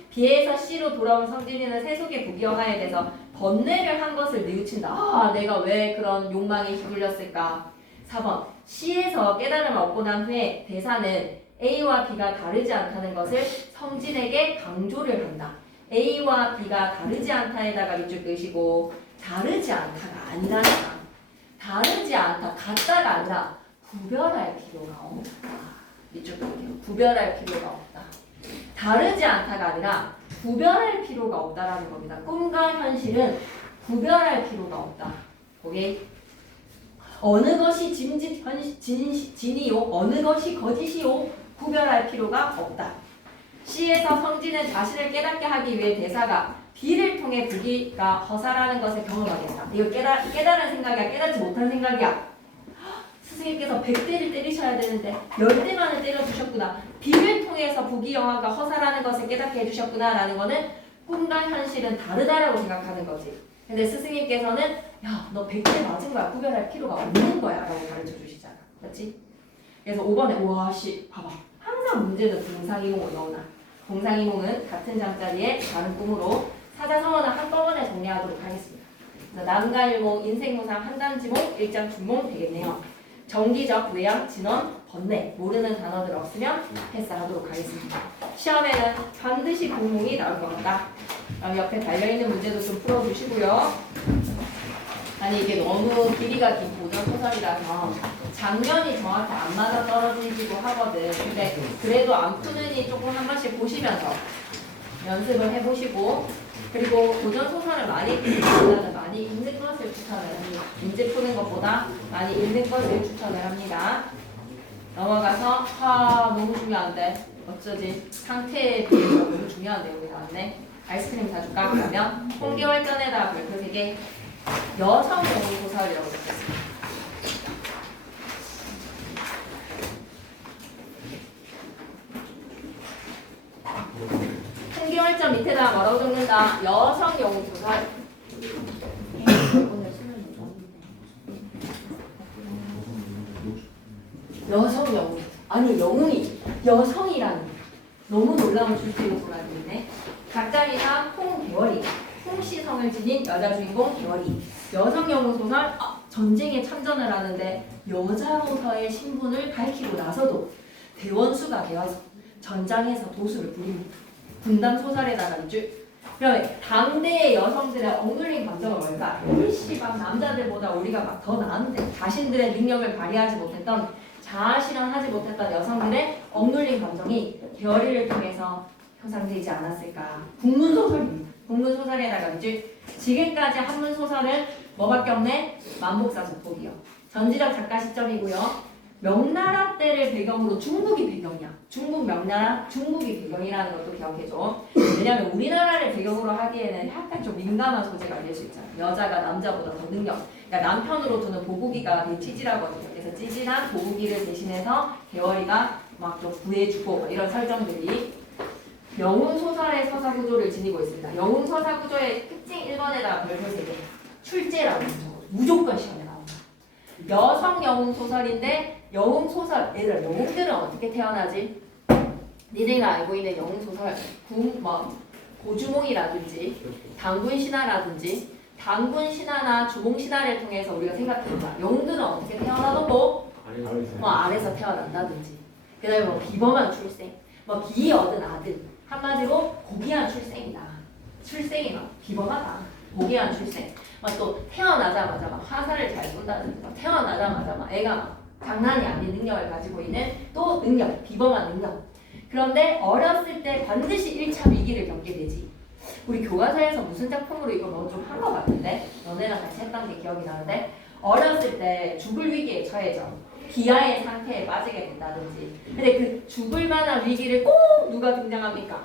B에서 C로 돌아온 성진이는 세속의 부귀영화에 대해서 번뇌를 한 것을 뉘우친다. 내가 왜 그런 욕망에 휘둘렸을까? 4번 C에서 깨달음을 얻고 난 후에 대사는 A와 B가 다르지 않다는 것을 성진에게 강조를 한다. A와 B가 다르지 않다에다가 밑줄 끄시고 다르지 않다가 아니라니까. 다르지 않다, 같다가 아니라 구별할 필요가 없다. 밑줄 끌게요. 구별할 필요가 없다. 다르지 않다가 아니라 구별할 필요가 없다라는 겁니다. 꿈과 현실은 구별할 필요가 없다. 거기 어느 것이 진이요, 어느 것이 거짓이요, 구별할 필요가 없다. C에서 성진은 자신을 깨닫게 하기 위해 대사가 B를 통해 부기가 허사라는 것을 경험하겠다. 이거 깨달은 생각이야? 깨닫지 못한 생각이야? 스승님께서 100대를 때리셔야 되는데 10대만을 때려주셨구나. B를 통해서 부기영화가 허사라는 것을 깨닫게 해주셨구나 라는 거는 꿈과 현실은 다르다라고 생각하는 거지. 근데 스승님께서는 너 100대 맞은 거야. 구별할 필요가 없는 거야 라고 가르쳐 주시잖아. 그렇지? 그래서 5번에 봐봐. 항상 문제는 동상이몽을 넣어놔. 동상이몽은 같은 잠자리에 다른 꿈으로 사자성어는 한꺼번에 정리하도록 하겠습니다. 남가일몽, 인생무상, 한단지몽, 일장춘몽 되겠네요. 정기적, 외양, 진원, 번뇌 모르는 단어들 없으면 패스하도록 하겠습니다. 시험에는 반드시 공몽이 나올 겁니다. 그럼 옆에 달려있는 문제도 좀 풀어주시고요. 아니 이게 너무 길이가 긴 고전 소설이라서 장면이 정확히 안 맞아 떨어지기도 하거든. 근데 그래도 안 푸느니 조금 한 번씩 보시면서 연습을 해보시고, 그리고 고전 소설을 많이 읽기보다는 많이 읽는 것을 추천을 합니다. 문제 푸는 것보다 많이 읽는 것을 추천을 합니다. 넘어가서 너무 중요한데 어쩌지? 상태에 비해서 너무 중요한 내용이 나왔네. 아이스크림 사줄까? 그러면 홍계월전에다 별표 3개 여성 영웅 소설이라고 적혔습니다. 홍계월전 밑에다 뭐라고 적는다? 여성 영웅 소설. 여성 영웅. 아니 영웅이 여성이라는 너무 놀라운 줄기 요소가 있네. 각자이상 홍계월이 홍시성을 지닌 여자 주인공 계월이 여성 영웅 소설. 전쟁에 참전을 하는데 여자로서의 신분을 밝히고 나서도 대원수가 되어서 전장에서 도수를 부립니다. 분단 소설에다가 이줄. 그러면 당대의 여성들의 억눌린 감정은 뭘까? 물씨방 남자들보다 우리가 막 더 나은데 자신들의 능력을 발휘하지 못했던 자아실현하지 못했던 여성들의 억눌린 감정이 계월이를 통해서 표상되지 않았을까? 국문소설입니다. 국문소설에다가 이제 지금까지 한문소설은 뭐밖에 없네? 만복사 조폭이요. 전지적 작가 시점이고요. 명나라 때를 배경으로 중국이 배경이야. 중국 명나라, 중국이 배경이라는 것도 기억해줘. 왜냐하면 우리나라를 배경으로 하기에는 약간 좀 민감한 소재가 될 수 있잖아. 여자가 남자보다 더 능력. 그러니까 남편으로 두는 보국이가 되게 찌질하거든요. 그래서 찌질한 보국이를 대신해서 계월이가 막 좀 구해주고 이런 설정들이 영웅 소설의 서사 구조를 지니고 있습니다. 영웅 서사 구조의 특징 1번에다가 별표 3개. 출제라고 하죠. 무조건 시험에 나온다. 여성 영웅 소설인데 영웅 소설, 얘들아 영웅들은 어떻게 태어나지? 니네가 알고 있는 영웅 소설, 고주몽이라든지 당군 신화라든지 당군 신화나 주몽 신화를 통해서 우리가 생각해보자. 영웅들은 어떻게 태어나도 아래서 태어난다든지, 그 다음에 비범한 출생, 기 얻은 아들, 한마디로 고귀한 출생이다. 출생이 비범하다. 고귀한 출생. 또 태어나자마자 화살을 잘 쏜다든지, 태어나자마자 애가 장난이 아닌 능력을 가지고 있는 또 능력, 비범한 능력. 그런데 어렸을 때 반드시 1차 위기를 겪게 되지. 우리 교과서에서 무슨 작품으로 이거 너 좀 한 것 같은데? 너네랑 같이 했던 게 기억이 나는데, 어렸을 때 죽을 위기에 처해져. 기아의 상태에 빠지게 된다든지. 근데 그 죽을 만한 위기를 꼭 누가 등장합니까?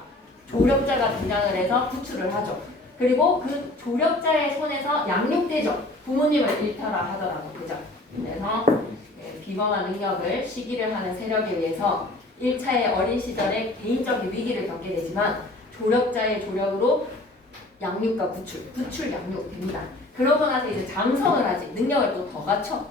조력자가 등장을 해서 구출을 하죠. 그리고 그 조력자의 손에서 양육되죠. 부모님을 잃더라 하더라도. 그죠? 그래서 비범한 능력을 시기를 하는 세력에 의해서 1차의 어린 시절에 개인적인 위기를 겪게 되지만 조력자의 조력으로 양육과 구출 양육 됩니다. 그러고 나서 이제 장성을 하지. 능력을 또 더 갖춰.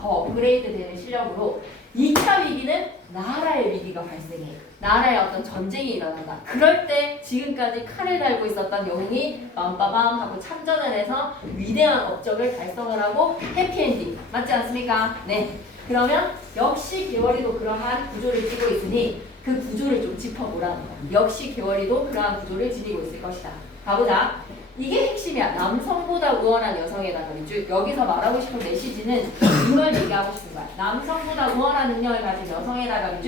더 업그레이드 되는 실력으로 2차 위기는 나라의 위기가 발생해. 나라의 어떤 전쟁이 일어난다. 그럴 때 지금까지 칼을 달고 있었던 영웅이 빰빠밤 하고 참전을 해서 위대한 업적을 달성을 하고 해피엔딩. 맞지 않습니까? 네. 그러면 역시 계월이도 그러한 구조를 띠고 있으니 그 구조를 좀 짚어보라는 거야. 역시 계월이도 그러한 구조를 지니고 있을 것이다. 가보자. 이게 핵심이야. 남성보다 우월한 여성에다가 여기서 말하고 싶은 메시지는 이걸 얘기하고 싶은 거야. 남성보다 우월한 능력을 가진 여성에다가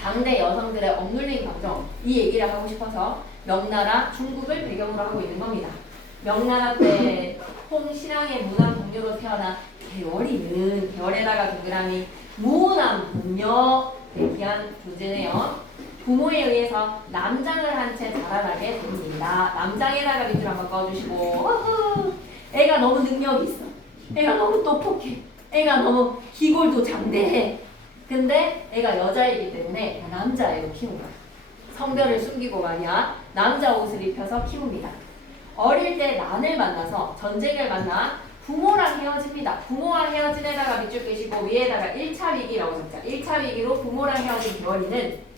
당대 여성들의 억눌린 감정, 이 얘기를 하고 싶어서 명나라, 중국을 배경으로 하고 있는 겁니다. 명나라 때 홍신앙의 문화 동료로 태어난 계월이는, 계월에다가 동그라미, 무남 복녀 귀한 존재네요. 부모에 의해서 남장을 한 채 자라나게 됩니다. 남장에다가 밑줄 한번 꺼주시고, 애가 너무 능력이 있어. 애가 너무 똑똑해. 애가 너무 기골도 장대해. 근데 애가 여자이기 때문에 남자애로 키운 거야. 성별을 숨기고 말이야. 남자 옷을 입혀서 키웁니다. 어릴 때 난을 만나서 전쟁을 만나 부모랑 헤어집니다. 부모랑 헤어진 애다가 밑줄 끄시고 위에다가 1차 위기라고 적자. 1차 위기로 부모랑 헤어진 계월이는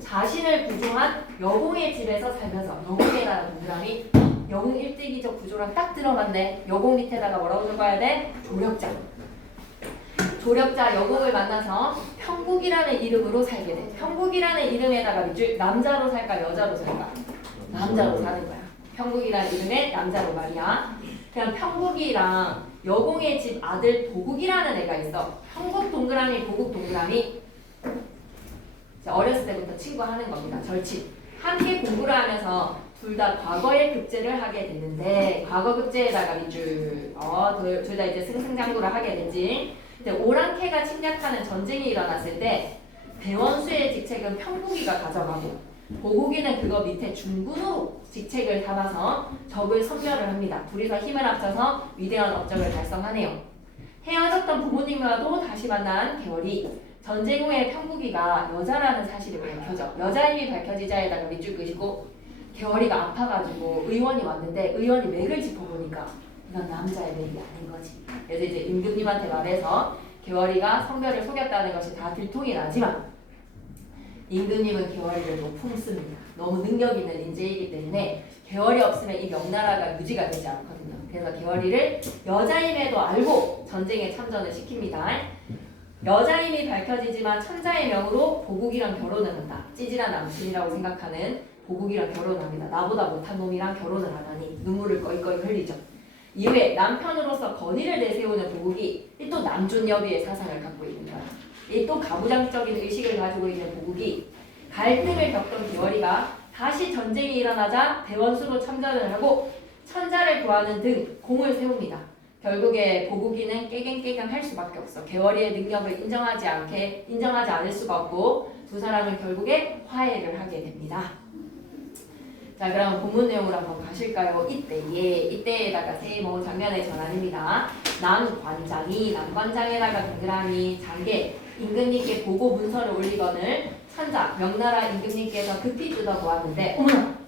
자신을 구조한 여공의 집에서 살면서, 여공에다가 동그라미, 여공 일대기적 구조랑 딱 들어맞네. 여공 밑에다가 뭐라고 적어야 돼? 조력자. 조력자 여공을 만나서 평국이라는 이름으로 살게 돼. 평국이라는 이름에다가 밑줄 남자로 살까 여자로 살까? 남자로 사는 거야. 평국이라는 이름의 남자로 말이야. 그냥 평국이랑 여공의 집 아들 보국이라는 애가 있어. 평국 동그라미 보국 동그라미. 어렸을 때부터 친구하는 겁니다. 절친. 함께 공부를 하면서 둘 다 과거에 급제를 하게 됐는데 과거 급제에다가 밑줄 둘 다 이제 승승장구를 하게 되지. 근데 오랑캐가 침략하는 전쟁이 일어났을 때 대원수의 직책은 평국이가 가져가고 보국이는 그거 밑에 중군으로 직책을 담아서 적을 섬멸을 합니다. 둘이서 힘을 합쳐서 위대한 업적을 달성하네요. 헤어졌던 부모님과도 다시 만난 개월이 전쟁 후에 평국이가 여자라는 사실이 밝혀져. 여자임이 밝혀지자에다가 밑줄 끄시고 개월이가 아파가지고 의원이 왔는데 의원이 맥을 짚어보니까 이건 남자의 맥이 아닌 거지. 그래서 이제 임금님한테 말해서 개월이가 성별을 속였다는 것이 다 들통이 나지만 임금님은 개월이를 너무 품습니다. 너무 능력 있는 인재이기 때문에 개월이 없으면 이 명나라가 유지가 되지 않거든요. 그래서 개월이를 여자임에도 알고 전쟁에 참전을 시킵니다. 여자임이 밝혀지지만 천자의 명으로 보국이랑 결혼을 한다. 찌질한 남친이라고 생각하는 보국이랑 결혼을 합니다. 나보다 못한 놈이랑 결혼을 하다니 눈물을 꺼이꺼이 흘리죠. 이후에 남편으로서 건의를 내세우는 보국이 또 남존여비의 사상을 갖고 있는 거야. 이 또 가부장적인 의식을 가지고 있는 보국이 갈등을 겪던 개월이가 다시 전쟁이 일어나자 대원수로 참전을 하고 천자를 구하는 등 공을 세웁니다. 결국에 보국이는 깨갱깨갱할 수밖에 없어. 개월이의 능력을 인정하지 않을 수가 없고 두 사람은 결국에 화해를 하게 됩니다. 자, 그럼 본문 내용으로 한번 가실까요? 이때에다가 세모 장면의 전환입니다. 남관장에다가 동그라미 장계 임금님께 보고 문서를 올리거늘 천자 명나라 임금님께서 급히 뜯어보았는데 어머나!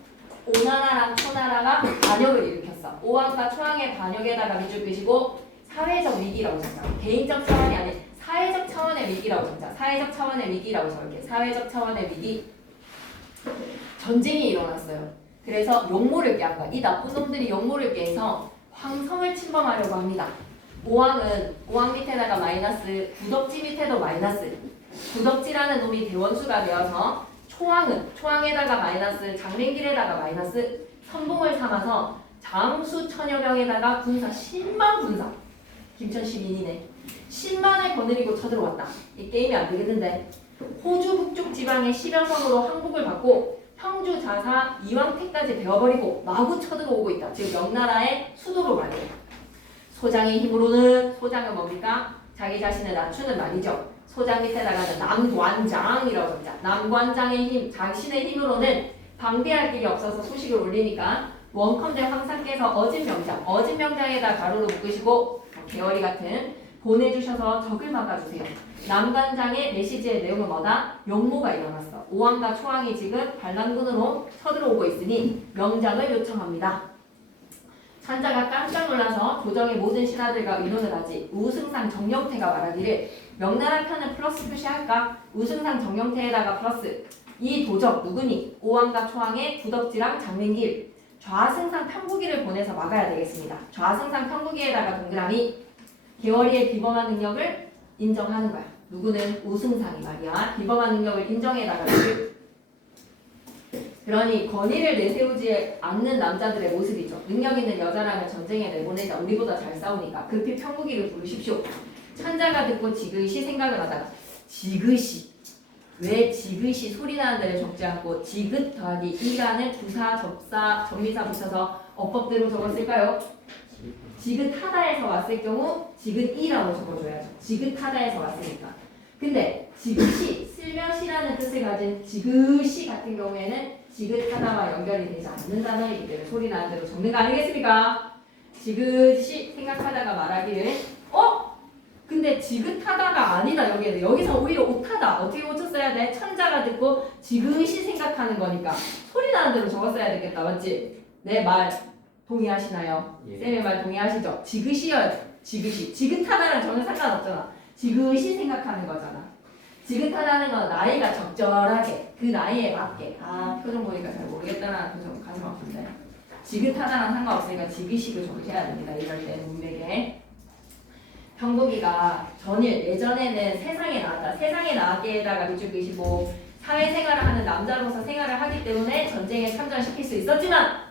오나라랑 초나라가 반역을 일으켰어. 오왕과 초왕의 반역에다가 밑줄 끄시고 사회적 위기라고 적자. 개인적 차원이 아닌 사회적 차원의 위기라고 적자. 사회적 차원의 위기라고 적을게. 사회적 차원의 위기. 전쟁이 일어났어요. 그래서 용모를 깨한 거야. 이 나쁜 놈들이 용모를 깨서 황성을 침범하려고 합니다. 오왕 밑에다가 마이너스, 구덕지 밑에도 마이너스. 구덕지라는 놈이 대원수가 되어서 초왕에다가 마이너스, 장맹길에다가 마이너스, 선봉을 삼아서 장수 천여명에다가 군사 10만 군사. 김천 시민이네. 10만을 거느리고 쳐들어왔다. 이 게임이 안 되겠는데. 호주 북쪽 지방의 10여 성으로 항복을 받고 평주 자사 이왕택까지 베어버리고 마구 쳐들어오고 있다. 즉 명나라의 수도로 말이에요. 소장의 힘으로는 소장은 뭡니까? 자기 자신을 낮추는 말이죠. 소장 밑에다가는 남관장이라고 적자. 남관장의 힘, 자신의 힘으로는 방비할 길이 없어서 소식을 올리니까 원컴대 황사께서 어진명장에다 가로로 묶으시고 개월이 같은 보내주셔서 적을 막아주세요. 남관장의 메시지의 내용은 뭐다? 용모가 일어났어. 오왕과 초왕이 지금 반란군으로 쳐들어오고 있으니 명장을 요청합니다. 천자가 깜짝 놀라서 조정의 모든 신하들과 의논을 하지. 우승상 정영태가 말하기를 명나라 편은 플러스 표시할까? 우승상 정영태에다가 플러스. 이 도적 누구니? 오왕과 초왕의 구덕지랑 장맹길. 좌승상 평국이를 보내서 막아야 되겠습니다. 좌승상 평국이에다가 동그라미. 개월이의 비범한 능력을 인정하는 거야. 누구는? 우승상이 말이야. 비범한 능력을 인정해다가 그러니 권위를 내세우지 않는 남자들의 모습이죠. 능력 있는 여자라면 전쟁에 내보내자. 우리보다 잘 싸우니까. 급히 평국이를 부르십시오. 천자가 듣고 지그시 생각을 하다가 지그시. 왜 지그시 소리 나는 데를 적지 않고 지긋 더하기 이라는 부사, 접사, 접미사 붙여서 어법대로 적었을까요? 지긋하다에서 왔을 경우 지긋이라고 적어줘야죠. 지긋하다에서 왔으니까. 근데 지그시, 슬며시라는 뜻을 가진 지그시 같은 경우에는 지긋하다와 연결이 되지 않는 단어이기 때문에 소리 나는 대로 적는 거 아니겠습니까? 지그시 생각하다가 말하기를 근데 지긋하다가 아니다. 여기서 오히려 오타다. 어떻게 고쳤어야 돼? 천자가 듣고 지그시 생각하는 거니까 소리 나는 대로 적었어야 되겠다. 맞지? 내 말 동의하시나요? 예. 쌤의 말 동의하시죠? 지그시여야 돼. 지그시. 지긋하다랑 전혀 상관없잖아. 지그시 생각하는 거잖아. 지긋하다는 건 나이가 적절하게 그 나이에 맞게. 표정 보니까 잘 모르겠다는 표정 가슴 아픈데. 지긋하다랑 상관없으니까 지그시로 적으셔야 됩니다. 이럴 때는 문맥에. 평국이가 예전에는 세상에 나왔다. 세상에 나왔기에다가 밑줄 그시고 사회생활을 하는 남자로서 생활을 하기 때문에 전쟁에 참전시킬 수 있었지만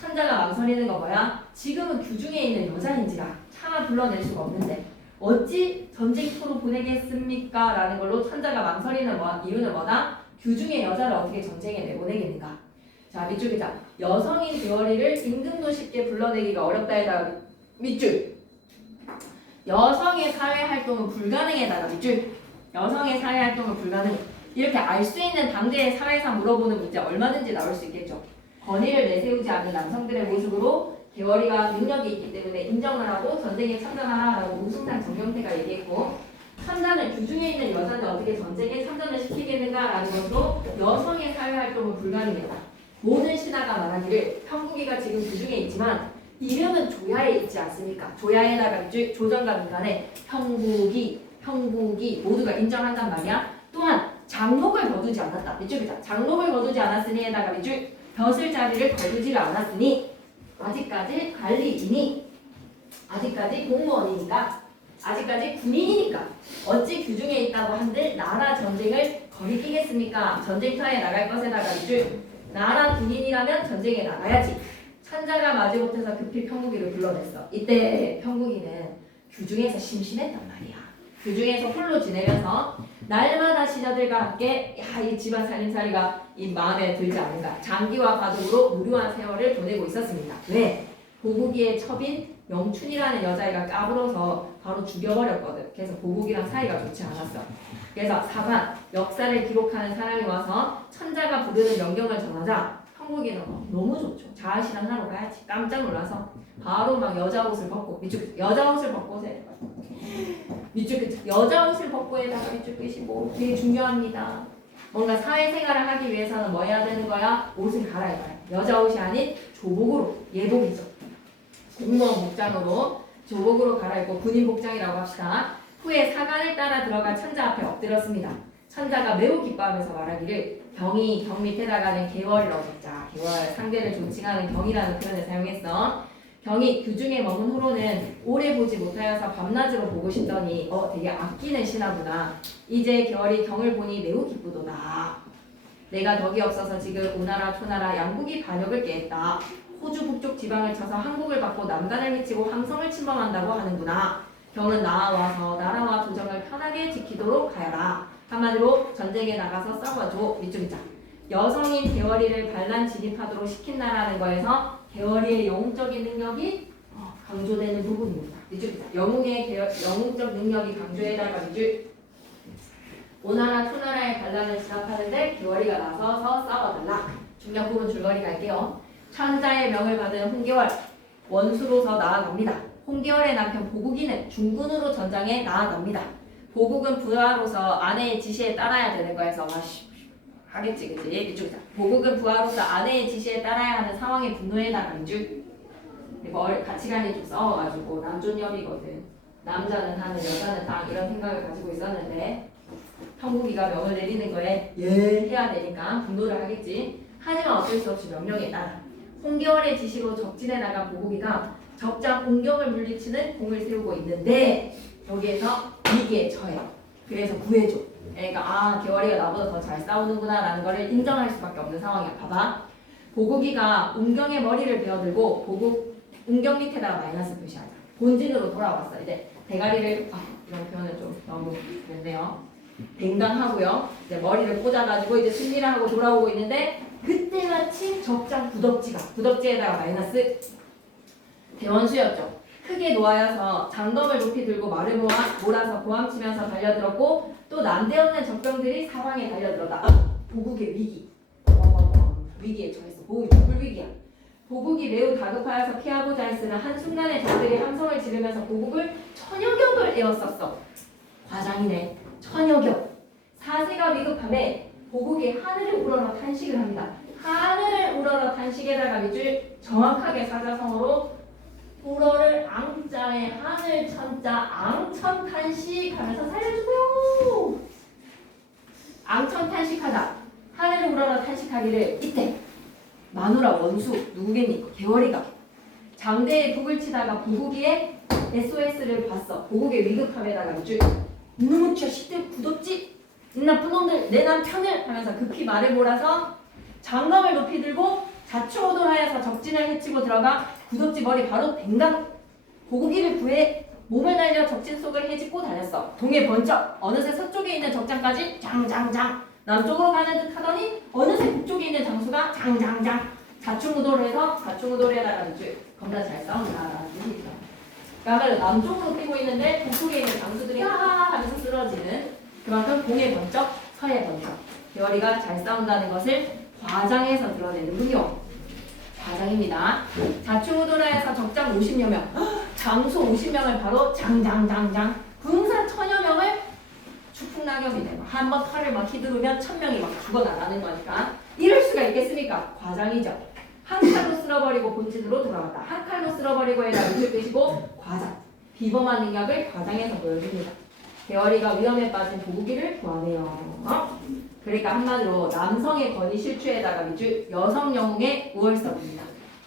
천자가 망설이는 거 뭐야? 지금은 규중에 있는 여자인지라 차마 불러낼 수가 없는데 어찌 전쟁터로 보내겠습니까? 라는 걸로 천자가 망설이는 이유는 뭐다? 규중의 여자를 어떻게 전쟁에 내보내겠는가? 자, 밑줄 자 여성인 개월이를 임금도 쉽게 불러내기가 어렵다에다가 밑줄 여성의 사회활동은 불가능에다가 밑줄 여성의 사회활동은 불가능 이렇게 알 수 있는 당대의 사회상 물어보는 문제 얼마든지 나올 수 있겠죠. 권위를 내세우지 않는 남성들의 모습으로 개월이가 능력이 있기 때문에 인정을 하고 전쟁에 참전하라라고 우승상 정경태가 얘기했고 참전을 규중에 있는 여자는 어떻게 전쟁에 참전을 시키겠는가라는 것으로 여성의 사회활동은 불가능했다. 모든 신하가 말하기를 형국이가 지금 규중에 있지만 이름은 조야에 있지 않습니까? 조야에다가 조정과 민간에 형국이 모두가 인정한단 말이야. 또한 장록을 거두지 않았다. 밑줄이다. 장록을 거두지 않았으니에다가 밑줄 벼슬 자리를 거두지를 않았으니 아직까지 관리인이 아직까지 공무원이니까 아직까지 군인이니까 어찌 규중에 있다고 한들 나라 전쟁을 거리끼겠습니까? 전쟁터에 나갈 것에다가 밑줄 나라 군인이라면 전쟁에 나가야지. 천자가 마지못해서 급히 평국이를 불러냈어. 이때 평국이는 규중에서 심심했단 말이야. 규중에서 홀로 지내면서 날마다 시녀들과 함께 이 집안 살림살이가 이 마음에 들지 않은가. 장기와 가족으로 무료한 세월을 보내고 있었습니다. 왜? 보국이의 첩인 명춘이라는 여자애가 까불어서 바로 죽여버렸거든. 그래서 보국이랑 사이가 좋지 않았어. 그래서 사관, 역사를 기록하는 사람이 와서 천자가 부르는 명령을 전하자 형국이는 너무 좋죠. 자아실현 하러 가야지. 깜짝 놀라서 바로 막 여자 옷을 벗고 밑줄 여자 옷을 벗고 밑줄 여자 옷을 벗고에다가 밑줄 끝이 뭐 되게 중요합니다. 뭔가 사회생활을 하기 위해서는 뭐 해야 되는 거야? 옷을 갈아입어야 여자 옷이 아닌 조복으로 예복이죠. 공무원 복장으로 조복으로 갈아입고 군인 복장이라고 합시다. 후에 사관을 따라 들어가 천자 앞에 엎드렸습니다. 천자가 매우 기뻐하면서 말하기를 경이 경 밑에다가는 개월이라고 적자. 개월 상대를 존칭하는 경이라는 표현을 사용했어. 경이 규중에 머문 후로는 오래 보지 못하여서 밤낮으로 보고 싶더니 되게 아끼는 신하구나. 이제 개월이 경을 보니 매우 기쁘도다. 내가 덕이 없어서 지금 오나라 초나라 양국이 반역을 깨했다. 호주 북쪽 지방을 쳐서 한국을 받고 남간을 미치고 항성을 침범한다고 하는구나. 경은 나와서 나라와 조정을 편하게 지키도록 하여라. 한마디로 전쟁에 나가서 싸워줘. 밑줄이자. 여성인 개월이를 반란 진입하도록 시킨다라는 거에서 개월이의 영웅적인 능력이 강조되는 부분입니다. 밑줄이자. 영웅의 영웅적 능력이 강조에다가 밑줄. 오나라 초나라의 반란을 진압하는데 개월이가 나서서 싸워달라. 중요한 부분 줄거리 갈게요. 천자의 명을 받은 홍계월 원수로서 나아갑니다. 홍계월의 남편 보국이는 중군으로 전장에 나아갑니다. 보국은 부하로서 아내의 지시에 따라야 되는 거에서 하겠지 그치? 이쪽이자. 보국은 부하로서 아내의 지시에 따라야 하는 상황에 분노해다 간주. 가치관이 좀 싸워가지고 남존여비거든. 남자는 하늘 여자는 땅 이런 생각을 가지고 있었는데 형국이가 명을 내리는 거에 해야 되니까 분노를 하겠지. 하지만 어쩔 수 없이 명령에 따라 홍계월의 지시로 적진에 나간 보국이가 적장 공경을 물리치는 공을 세우고 있는데 여기에서 위기에 처해. 그래서 구해줘. 그러니까 개월이가 나보다 더 잘 싸우는구나 라는 거를 인정할 수밖에 없는 상황이야. 봐봐. 보국이가 운경의 머리를 베어들고 보국 운경 밑에다가 마이너스 표시하자. 본진으로 돌아왔어. 이제 대가리를 이런 표현은 좀 너무 그런데요. 뱅강하고요. 이제 머리를 꽂아가지고 이제 승리를 하고 돌아오고 있는데 그때 마침 적장 구덕지에다가 마이너스 대원수였죠. 크게 놓아여서 장검을 높이 들고 말을 몰아서 고함치면서 달려들었고 또 난데없는 적병들이 사방에 달려들었다. 보국의 위기. 위기에 처했어. 보국이 불위기야. 보국이 매우 다급하여서 피하고자 했으나 한순간에 적들이 함성을 지르면서 보국을 천여 겹을 에웠었어. 과장이네. 천여 겹. 사세가 위급함에 보국이 하늘을 우러러 탄식을 합니다. 하늘을 우러러 탄식에다가 밑줄 정확하게 사자성어로 불어를 앙자에 하늘 천자 앙천 탄식하면서 살려주세요. 앙천 탄식하다. 하늘을 우러러 탄식하기를 이때 마누라 원수 누구겠니? 개월이가 장대에 북을 치다가 보국이의 SOS를 봤어. 보국의 위급함에다가 밑줄 이놈의 자식들 굳었지? 이 나쁜 놈들 내 남편을 하면서 급히 말을 몰아서 장검을 높이 들고 좌충우돌하여서 적진을 헤치고 들어가 구덕지 머리 바로 뱅강 고구기를 구해 몸을 날려 적진 속을 헤집고 달렸어. 동해 번쩍 어느새 서쪽에 있는 적장까지 장장장 남쪽으로 가는 듯 하더니 어느새 북쪽에 있는 장수가 장장장 좌충우돌해서 좌충우돌에다가 이제 겁나 잘 싸운다라는 뜻이죠. 그러니까 남쪽으로 뛰고 있는데 북쪽에 있는 장수들이 하하 하면서 쓰러지는 그만큼 동해 번쩍 서해 번쩍 개월이가 잘 싸운다는 것을 과장해서 드러내는군요. 과장입니다. 좌충우돌하여서 적장 50여 명, 장수 50명을 바로 장장장장 군사 1000여 명을 추풍낙엽이 되고 한번 칼을 막 휘두르면 1000명이 막 죽어나가는 거니까 이럴 수가 있겠습니까? 과장이죠. 한 칼로 쓸어버리고 본진으로 돌아왔다. 한 칼로 쓸어버리고 해다 밑을 빼시고 과장. 비범한 능력을 과장해서 보여줍니다. 개월이가 위험에 빠진 보구기를 구하네요. 그러니까 한마디로 남성의 권위 실추에다가 밑줄 여성 영웅의 우월성입니다.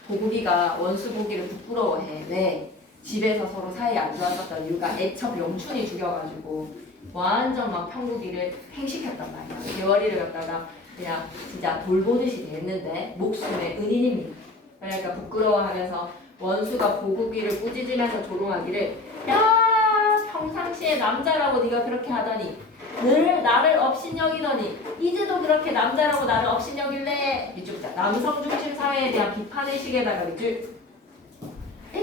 보구기가 원수 보기를 부끄러워해. 왜? 집에서 서로 사이 안 좋았었던 이유가 애첩 영춘이 죽여가지고 완전 막 평구기를 팽식했단 말이야. 개월이를 갖다가 그냥 진짜 돌보듯이 됐는데 목숨의 은인입니다. 그러니까 부끄러워하면서 원수가 보구기를 꾸짖으면서 조롱하기를 야 평상시에 남자라고 네가 그렇게 하더니 늘 나를 업신여기더니 이제도 그렇게 남자라고 나를 업신여길래 이쪽 남성 중심 사회에 대한 비판의식에다가 밑줄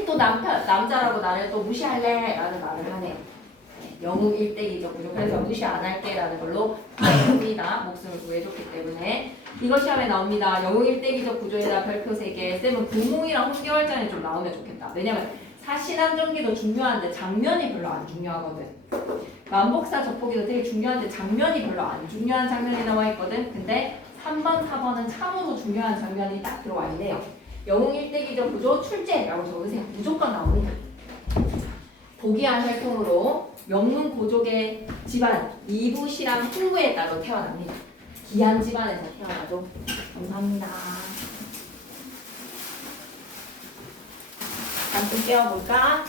또 남자라고 나를 또 무시할래 라는 말을 하네요. 영웅 일대기죠. 그래서 무시 안 할게 라는 걸로 구해줍니다. 목숨을 구해줬기 때문에 이거 시험에 나옵니다. 영웅 일대기적 구조에다 별표 3개 쌤은 분몽이랑 홍계월전에 좀 나오면 좋겠다. 왜냐면 사신함전기도 중요한데 장면이 별로 안 중요하거든. 만복사 적보기도 되게 중요한데 장면이 별로 안 중요한 장면이 나와 있거든. 근데 3번, 4번은 참으로 중요한 장면이 딱 들어와 있네요. 영웅 일대기적 구조 출제라고 적으세요. 무조건 나옵니다. 보기한 혈통으로 명문 고족의 집안 이부시랑 풍부에 따로 태어납니다. 기한 집안에서 태어나죠. 감사합니다. 잠깐 떼어볼까?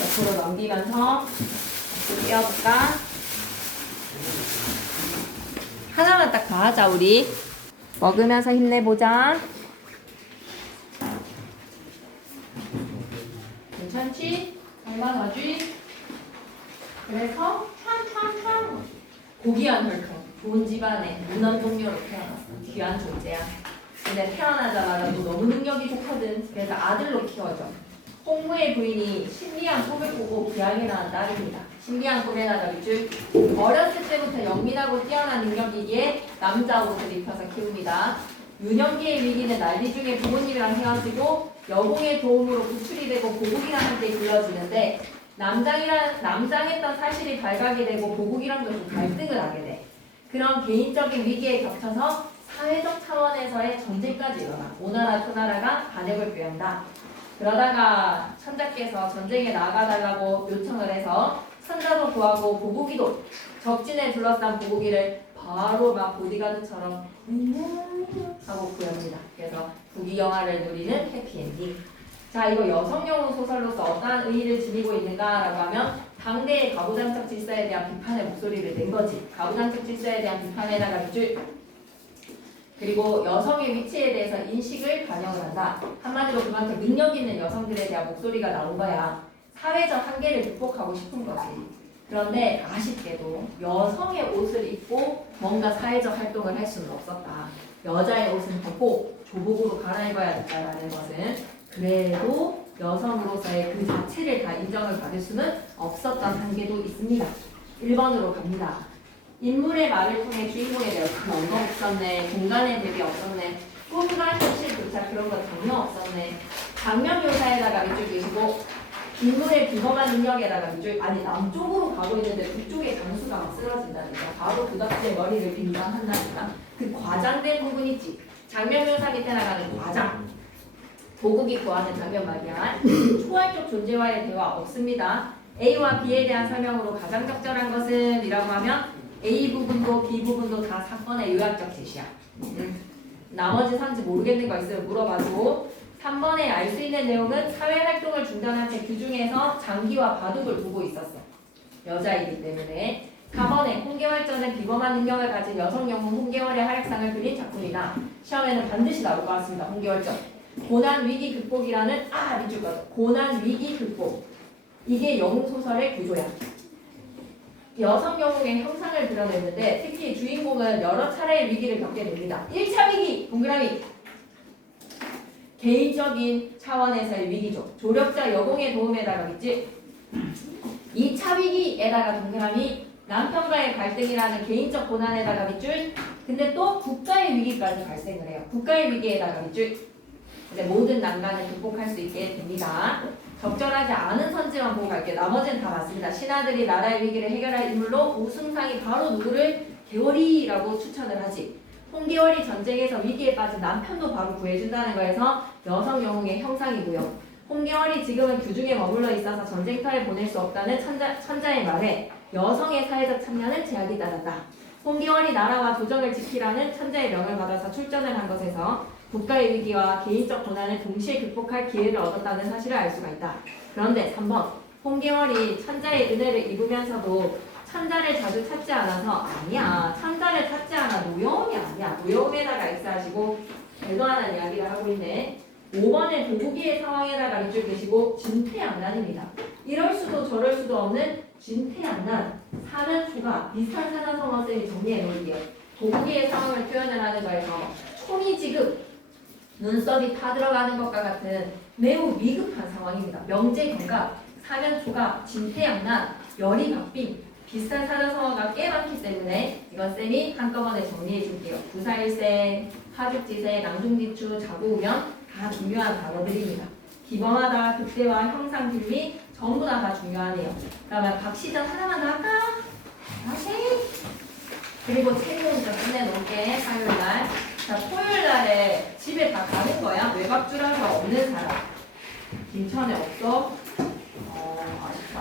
옆으로 넘기면서 떼어볼까? 하나만 딱 더 하자 우리. 먹으면서 힘내보자. 괜찮지? 얼마나지? 그래서 촥촥촥 고귀한 혈통 좋은 집안에 문헌 동료로 태어났어. 귀한 존재야. 근데 태어나자마자 너 너무 능력이 좋거든. 그래서 아들로 키워줘. 홍무의 부인이 신비한 꿈을 꾸고 귀하게 낳은 딸입니다. 신비한 꿈에 나다 밑줄 어렸을 때부터 영민하고 뛰어난 능력이기에 남자 옷을 입혀서 키웁니다. 유년기의 위기는 난리 중에 부모님이랑 헤어지고 여공의 도움으로 구출이 되고 보국이랑 함께 길러지는데 남장했던 사실이 발각이 되고 보국이랑도 좀 갈등을 하게 돼. 그런 개인적인 위기에 겹쳐서 사회적 차원에서의 전쟁까지 일어나. 오나라 토나라가 반역을 표한다. 그러다가 천자께서 전쟁에 나가달라고 요청을 해서 천자도 구하고 보국이도 적진에 둘러싼 보국이를 바로 막 보디가드처럼 하고 구합니다. 그래서 부귀영화를 누리는 해피엔딩. 자, 이거 여성영웅 소설로서 어떠한 의의를 지니고 있는가라고 하면 당대의 가부장적 질서에 대한 비판의 목소리를 낸 거지. 가부장적 질서에 대한 비판에다가 밑줄 그리고 여성의 위치에 대해서 인식을 반영을 한다. 한마디로 그만큼 능력 있는 여성들에 대한 목소리가 나온 거야. 사회적 한계를 극복하고 싶은 거지. 그런데 아쉽게도 여성의 옷을 입고 뭔가 사회적 활동을 할 수는 없었다. 여자의 옷은 벗고 조복으로 갈아입어야 됐다라는 것은 그래도 여성으로서의 그 자체를 다 인정을 받을 수는 없었던 한계도 있습니다. 1번으로 갑니다. 인물의 말을 통해 주인공에 대해 큰 언급 없었네. 공간의 대비 없었네. 꿈과 현실 교차 그런 거 전혀 없었네. 장면 묘사에다가 밑줄 그리고 인물의 비범한 능력에다가 밑줄 아니 남쪽으로 가고 있는데 북쪽에 강수가 막 쓰러진다니까. 바로 그 덕지의 머리를 빙상한다니까. 그 과장된 부분 있지. 장면 묘사 밑에 나가는 과장. 보국이 구하는 장면 말이야. 초월적 존재와의 대화 없습니다. A와 B에 대한 설명으로 가장 적절한 것은 이라고 하면 A 부분도 B 부분도 다 사건의 요약적 제시야. 나머지 산지 모르겠는 거 있으면 물어봐도 3번에 알 수 있는 내용은 사회활동을 중단한 채 규중에서 장기와 바둑을 두고 있었어. 여자이기 때문에 4번에 홍계월전은 비범한 능력을 가진 여성 영웅 홍계월의 활약상을 그린 작품이다. 시험에는 반드시 나올 것 같습니다. 홍계월전. 고난 위기 극복이라는 밑줄 거죠. 고난 위기 극복. 이게 영웅 소설의 구조야. 여성 영웅의 형상을 그려냈는데 특히 주인공은 여러 차례의 위기를 겪게 됩니다. 1차 위기 동그라미. 개인적인 차원에서의 위기죠. 조력자 여공의 도움에다가 있지. 2차 위기에다가 동그라미. 남편과의 갈등이라는 개인적 고난에다가 밑줄. 근데 또 국가의 위기까지 발생을 해요. 국가의 위기에다가 밑줄. 이제 모든 난관을 극복할 수 있게 됩니다. 적절하지 않은 선지만 보고 갈게요. 나머지는 다 맞습니다. 신하들이 나라의 위기를 해결할 인물로 우승상이 바로 누구를? 계월이라고 추천을 하지. 홍계월이 전쟁에서 위기에 빠진 남편도 바로 구해준다는 거에서 여성 영웅의 형상이고요. 홍계월이 지금은 규중에 머물러 있어서 전쟁터에 보낼 수 없다는 천자의 말에 여성의 사회적 참여는 제약이 따랐다. 홍계월이 나라와 조정을 지키라는 천자의 명을 받아서 출전을 한 것에서 국가의 위기와 개인적 고난을 동시에 극복할 기회를 얻었다는 사실을 알 수가 있다. 그런데 3번 홍계월이 천자의 은혜를 입으면서도 천자를 자주 찾지 않아서 아니야. 천자를 찾지 않아. 노여움이 아니야. 노여움에다가 X하시고 대도하는 이야기를 하고 있네. 5번에 도구기의 상황에다가 밑줄 계시고 진퇴양난입니다. 이럴 수도 저럴 수도 없는 진퇴양난. 사면초가 비슷한 사자성어 쌤이 정리해 놓을게요. 도구기의 상황을 표현을 하는 거에서 총이 지급, 눈썹이 타 들어가는 것과 같은 매우 위급한 상황입니다. 명제경각, 사면초가, 진퇴양난, 열이 박빙 비슷한 사자성어가 꽤 많기 때문에 이건 쌤이 한꺼번에 정리해 줄게요. 구사일생, 하죽지세, 낭중지추, 자고우면 다 중요한 단어들입니다. 기범하다, 극대화, 형상, 빌미 전부 다 중요하네요. 그러면 박시전 하나만 더 할까? 다시. 그리고 책은 좀 끝내놓을게. 화요일날. 자, 토요일날에 집에 다 가는 거야. 외박 줄여서 없는 사람. 김천에 없어? 아쉽다.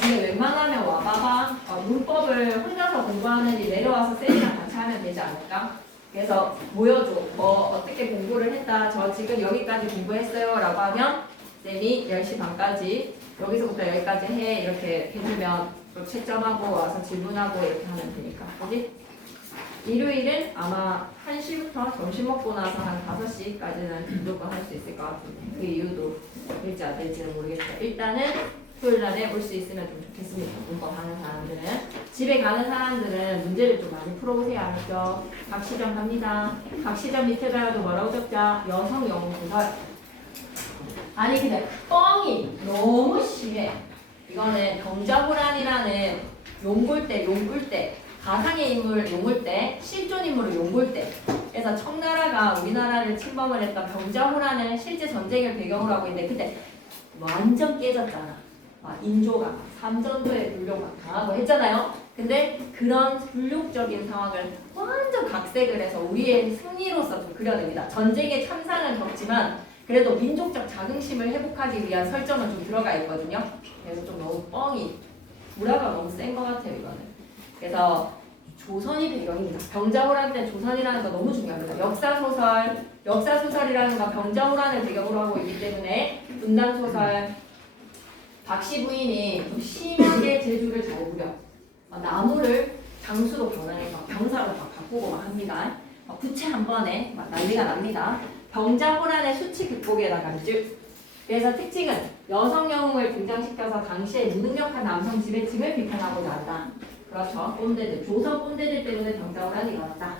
근데 웬만하면 와봐봐. 문법을 혼자서 공부하느니 내려와서 쌤이랑 같이 하면 되지 않을까? 그래서 보여줘. 어떻게 공부를 했다. 저 지금 여기까지 공부했어요. 라고 하면 쌤이 10시 반까지 여기서부터 여기까지 해. 이렇게 해주면 또 채점하고 와서 질문하고 이렇게 하면 되니까. 그지? 일요일은 아마 1시부터 점심 먹고 나서 한 5시까지는 무조건 할 수 있을 것 같은데 그 이유도 될지 안 될지는 모르겠어요. 일단은 토요일날에 올 수 있으면 좀 좋겠습니다. 문법 하는 사람들은. 집에 가는 사람들은 문제를 좀 많이 풀어보세요. 알았죠? 각시점 갑니다. 각시점 밑에다가도 뭐라고 적자? 여성 영웅 소설. 아니 근데 뻥이 너무 심해. 이거는 병자호란이라는 용굴대 가상의 인물 용굴대, 실존 인물을 용굴대. 그래서 청나라가 우리나라를 침범을 했던 병자호란을 실제 전쟁을 배경으로 하고 있는데 그때 완전 깨졌잖아. 인조가 삼전도의 불교가 당하고 했잖아요. 근데 그런 불욕적인 상황을 완전 각색을 해서 우리의 승리로서 좀 그려냅니다. 전쟁의 참상은 적지만 그래도 민족적 자긍심을 회복하기 위한 설정은 좀 들어가 있거든요. 그래서 좀 너무 뻥이 불화가 너무 센 것 같아요. 이거는. 그래서 조선이 배경입니다. 병자호란 때 조선이라는 거 너무 중요합니다. 역사소설이라는 건 병자호란을 배경으로 하고 있기 때문에 분단소설. 박씨 부인이 좀 심하게 재주를 잘 부려. 나무를 장수로 변환해서 병사로 막 바꾸고 막 합니다. 부채 한 번에 막 난리가 납니다. 병자호란의 수치 극복에다가 밑줄. 그래서 특징은 여성 영웅을 등장시켜서 당시에 무능력한 남성 지배층을 비판하고자 한다. 그렇죠. 꼰대들, 조선 꼰대들 때문에 병자호란이 일어났다.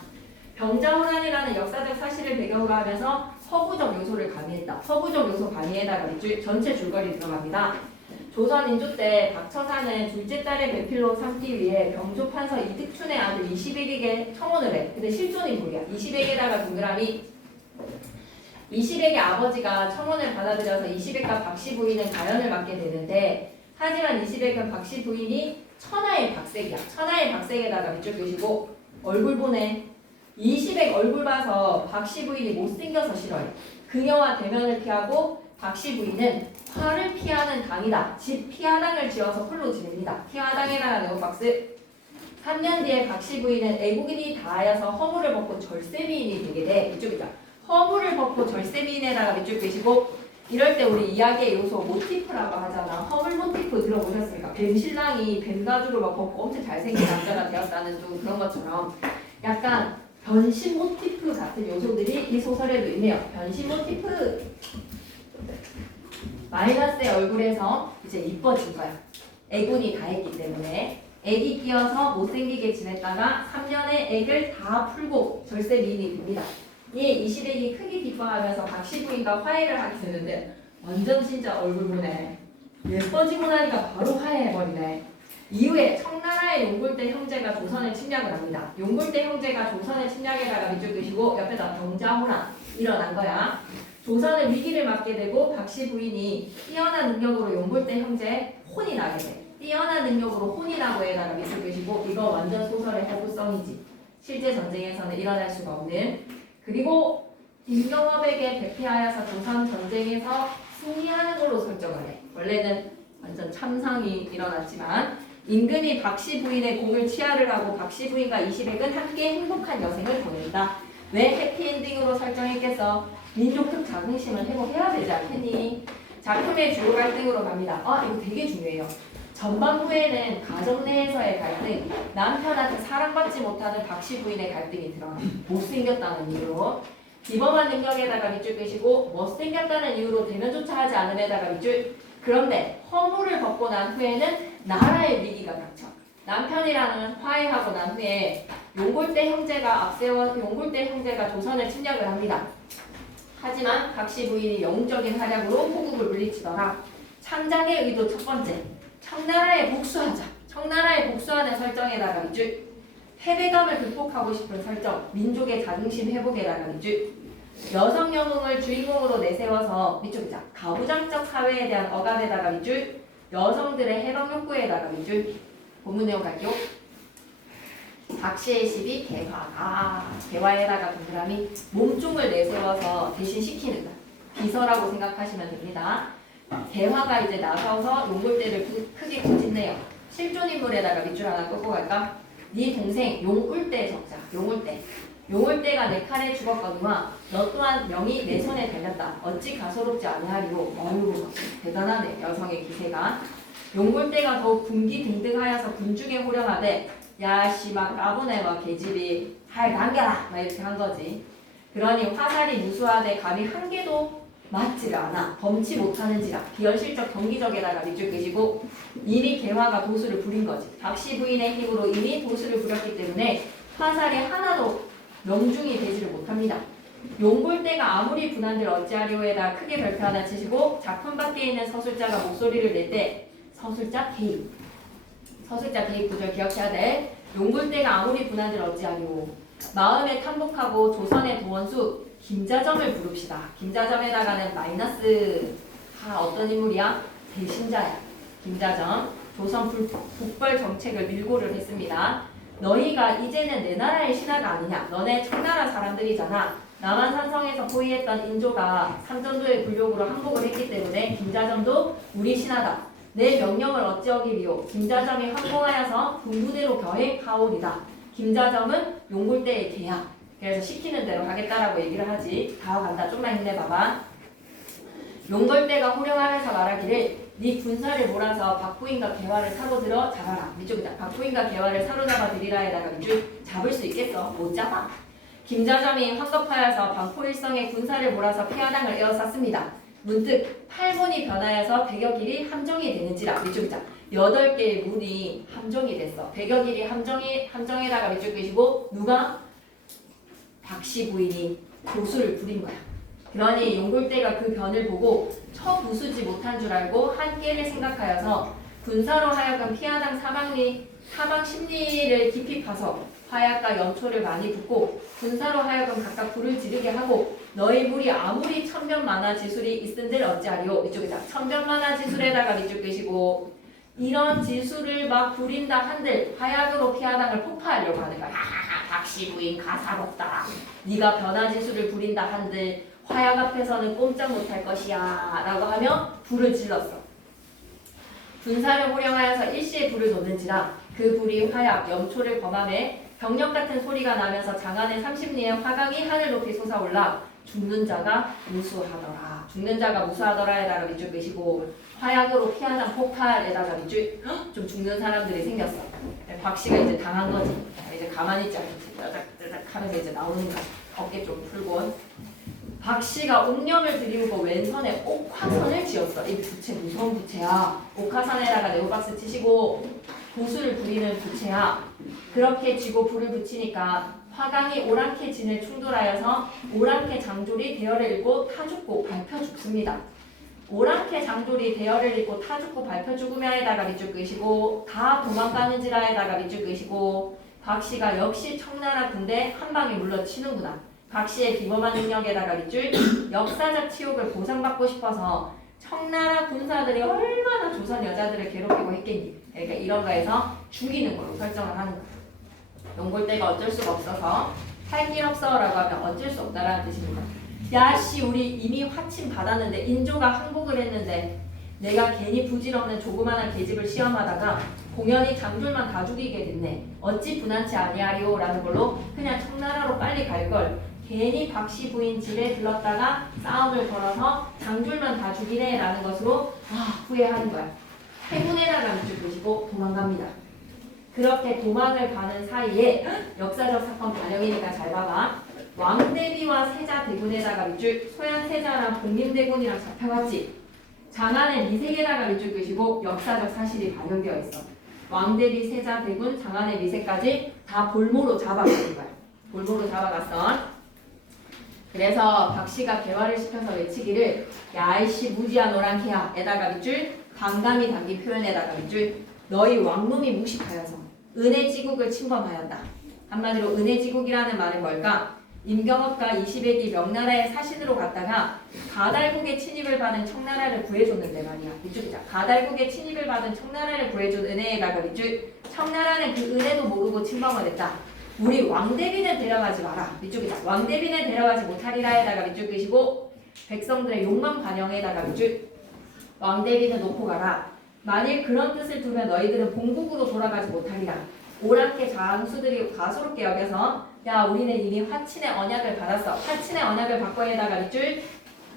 병자호란이라는 역사적 사실을 배경으로 하면서 서구적 요소를 가미했다. 서구적 요소 가미에다가 밑줄 전체 줄거리 들어갑니다. 조선 인조 때 박처사는 둘째 딸의 배필로 삼기 위해 병조 판서 이득춘의 아들 이시백에게 청혼을 해. 근데 실존 인물이야. 이시백에다가 동그라미. 이시백의 아버지가 청혼을 받아들여서 이시백과 박씨 부인은 가연을 맡게 되는데 하지만 이시백은 박씨 부인이 천하의 박색이야. 천하의 박색에다가 밑줄 그시고 얼굴 보내. 이시백 얼굴 봐서 박씨 부인이 못생겨서 싫어해. 그녀와 대면을 피하고 박씨 부인은 화를 피하는 당이다. 집 피하당을 지어서 홀로 지냅니다. 피하당에다가 네오박스. 3년 뒤에 박씨 부인은 애국인이 다하여서 허물을 벗고 절세미인이 되게 돼. 이쪽이다. 허물을 벗고 절세미인에다가 밑줄 그시고 이럴 때 우리 이야기의 요소 모티프라고 하잖아. 허물 모티프 들어보셨습니까? 뱀 신랑이 뱀 가죽을 막 벗고 엄청 잘생긴 남자가 되었다는 둥 그런 것처럼 약간 변신 모티프 같은 요소들이 이 소설에도 있네요. 변신 모티프. 마이너스의 얼굴에서 이제 이뻐진 거야. 애군이 다 했기 때문에. 액이 끼어서 못생기게 지냈다가 3년의 액을 다 풀고 절세 미인이 됩니다. 이 20액이 크게 기뻐하면서 박씨 부인과 화해를 하게 되는데 완전 진짜 얼굴 보네. 예뻐지고 나니까 바로 화해해버리네. 이후에 청나라의 용골대 형제가 조선을 침략을 합니다. 용골대 형제가 조선을 침략에다가 밑줄 끄시고 옆에다 병자호란 일어난 거야. 조선의 위기를 맞게 되고 박씨 부인이 뛰어난 능력으로 용골대 형제에 혼이 나게 돼. 뛰어난 능력으로 혼이 나고 에다가 밑줄 끄시고 이거 완전 소설의 해부성이지. 실제 전쟁에서는 일어날 수가 없는. 그리고 임경업에게 대피하여서 조선 전쟁에서 승리하는 걸로 설정을 해. 원래는 완전 참상이 일어났지만 임금이 박씨 부인의 공을 취하를 하고 박씨 부인과 이시백은 함께 행복한 여생을 보낸다. 왜 해피엔딩으로 설정했겠어? 민족적 자긍심을 회복해야 되지 않겠니? 작품의 주요 갈등으로 갑니다. 이거 되게 중요해요. 전반부에는 가정 내에서의 갈등, 남편한테 사랑받지 못하는 박씨 부인의 갈등이 드러나. 못생겼다는 이유로. 비범한 능력에다가 밑줄 끄시고 못생겼다는 이유로 대면조차 하지 않음에다가 밑줄. 그런데 허물을 벗고 난 후에는 나라의 위기가 닥쳐. 남편이랑은 화해하고 난 후에 용골대 형제가 조선을 침략을 합니다. 하지만 박씨 부인이 영웅적인 활약으로 호국을 물리치더라. 창작의 의도 첫 번째. 청나라에 복수하자. 청나라에 복수하는 설정에다가 밑줄. 패배감을 극복하고 싶은 설정. 민족의 자긍심 회복에다가 밑줄. 여성 영웅을 주인공으로 내세워서 밑줄이자. 가부장적 사회에 대한 억압에다가 밑줄. 여성들의 해방 욕구에다가 밑줄. 본문 내용 갈게요. 박씨의 시비 개화. 개화에다가 동그라미. 몸종을 내세워서 대신 시키는 거. 비서라고 생각하시면 됩니다. 대화가 이제 나서서 용골대를 크게 부진내요. 실존 인물에다가 밑줄 하나 끄고 갈까? 네 동생 용울대 적자. 용울대가 내 칼에 죽었거니와 너 또한 명이 내 손에 달렸다. 어찌 가소롭지 아니하리요. 어휴 대단하네 여성의 기세가. 용골대가 더욱 군기등등하여서 군중에 호령하되 야씨 막 까부네 막 개집이 할 당겨라 막 이렇게 한 거지. 그러니 화살이 무수하되 감히 한 개도 맞지를 않아. 범치 못하는지라. 비현실적 경기적에다가 밑줄 끄시고 이미 개화가 도수를 부린 거지. 박씨 부인의 힘으로 이미 도수를 부렸기 때문에 화살이 하나도 명중이 되지를 못합니다. 용골대가 아무리 분한들 어찌하리오에다 크게 별표 하나 치시고 작품 밖에 있는 서술자가 목소리를 낼 때 서술자 개입. 서술자 개입 구절 기억해야 돼. 용골대가 아무리 분한들 어찌하리오. 마음에 탐복하고 조선의 도원수 김자점을 부릅시다. 김자점에다가는 마이너스. 어떤 인물이야? 배신자야. 김자점. 조선 북벌 정책을 밀고를 했습니다. 너희가 이제는 내 나라의 신하가 아니냐. 너네 청나라 사람들이잖아. 남한 산성에서 포위했던 인조가 삼전도의 굴욕으로 항복을 했기 때문에 김자점도 우리 신하다. 내 명령을 어찌 어기리오. 김자점이 항복하여서 군부대로 겨행하오리다. 김자점은 용골대의 개야. 그래서 시키는 대로 하겠다라고 얘기를 하지. 다 간다. 좀만 힘내봐봐. 용골대가 호령하면서 말하기를 네 군사를 몰아서 박부인과 개화를 사로들어 잡아라. 밑쪽이다. 박부인과 개화를 사로잡아 들이라에다가 밑줄 잡을 수 있겠어? 못 잡아. 김자점이 황급하여서 방포일성의 군사를 몰아서 폐하당을 에워쌌습니다. 문득 8문이 변하여서 100여 길이 함정이 되는지라. 밑줄이자. 8개의 문이 함정이 됐어. 100여 길이 함정에다가 밑줄 끄시고 누가? 박씨 부인이 도수를 부린 거야. 그러니 용골대가 그 변을 보고 처부수지 못한 줄 알고 한계를 생각하여서 군사로 하여금 피하당 사방 심리를 깊이 파서 화약과 연초를 많이 붓고 군사로 하여금 각각 불을 지르게 하고 너희 무리 아무리 천변만화 지술이 있은들 어찌하리오. 이쪽에다 천변만화 지술에다가 밑줄 끄시고 이런 지술을 막 부린다 한들 화약으로 피하당을 폭파하려고 하는 거야. 박씨 부인 가사롭다. 네가 변화지술을 부린다 한들 화약 앞에서는 꼼짝 못할 것이야 라고 하며 불을 질렀어. 군사를 호령하여서 일시에 불을 놓는지라. 그 불이 화약, 염초를 범함에 병력 같은 소리가 나면서 장안의 30리의 화강이 하늘 높이 솟아올라 죽는 자가 무수하더라. 죽는 자가 무수하더라에다가 밑줄 그시고 화약으로 피하는 폭발에다가 밑줄 좀 죽는 사람들이 생겼어. 박씨가 이제 당한 거지. 이제 가만히 있지 않겠지. 짜작짜작 하면서 이제 나오는 거야. 어깨 좀 풀고. 박씨가 옥령을 들이우고 왼손에 옥화선을 지었어. 이 부채 무서운 부채야. 옥화선에다가 네오박스 치시고 도수를 부리는 부채야. 그렇게 쥐고 불을 붙이니까 화강이 오랑캐 진을 충돌하여서 오랑캐 장졸이 대열을 잃고 타 죽고 밟혀 죽습니다. 오랑캐 장졸이 대열을 잃고 타 죽고 밟혀 죽으며에다가 밑줄 끄시고 다 도망가는지라에다가 밑줄 끄시고 박씨가 역시 청나라 군대 한 방에 물러치는구나. 박씨의 비범한 능력에다가 밑줄 역사적 치욕을 보상받고 싶어서 청나라 군사들이 얼마나 조선 여자들을 괴롭히고 했겠니. 그러니까 이런 거에서 죽이는 걸로 설정을 하는 거야. 용골대가 어쩔 수가 없어서 할 길 없어라고 하면 어쩔 수 없다라는 뜻입니다. 야씨 우리 이미 화침 받았는데 인조가 항복을 했는데 내가 괜히 부질없는 조그마한 계집을 시험하다가 공연히 장졸만 다 죽이게 됐네. 어찌 분한치 아니하리오 라는 걸로 그냥 청나라로 빨리 갈걸 괜히 박씨 부인 집에 들렀다가 싸움을 걸어서 장졸만 다 죽이네 라는 것으로 후회하는 거야. 해군에다가 밑줄 보시고 도망갑니다. 그렇게 도망을 가는 사이에 역사적 사건 반영이니까 잘 봐봐. 왕대비와 세자 대군에다가 밑줄 소양세자랑 복림대군이랑 잡혀갔지. 장안의 미색에다가 밑줄 끄시고 역사적 사실이 반영되어 있어. 왕대비, 세자, 대군, 장안의 미색까지 다 볼모로 잡아가는 거야. 볼모로 잡아갔어. 그래서 박씨가 개화를 시켜서 외치기를 야이씨 무지한 오랑캐야 에다가 밑줄 반감이 담긴 표현에다가 밑줄 너희 왕놈이 무식하여서 은혜지국을 침범하였다. 한마디로 은혜지국이라는 말은 뭘까? 임경업과 이시백이 명나라의 사신으로 갔다가 가달국의 침입을 받은 청나라를 구해줬는데 말이야. 밑줄이자. 가달국의 침입을 받은 청나라를 구해준 은혜에다가 밑줄 청나라는 그 은혜도 모르고 침범을 했다. 우리 왕대비는 데려가지 마라. 밑줄이자. 왕대비는 데려가지 못하리라에다가 밑줄 끄시고 백성들의 욕망 반영에다가 밑줄 왕대비는 놓고 가라. 만일 그런 뜻을 두면 너희들은 본국으로 돌아가지 못하리라. 오랑캐 장수들이 가소롭게 여겨서 야 우리는 이미 화친의 언약을 받았어. 화친의 언약을 바꿔에다가 밑줄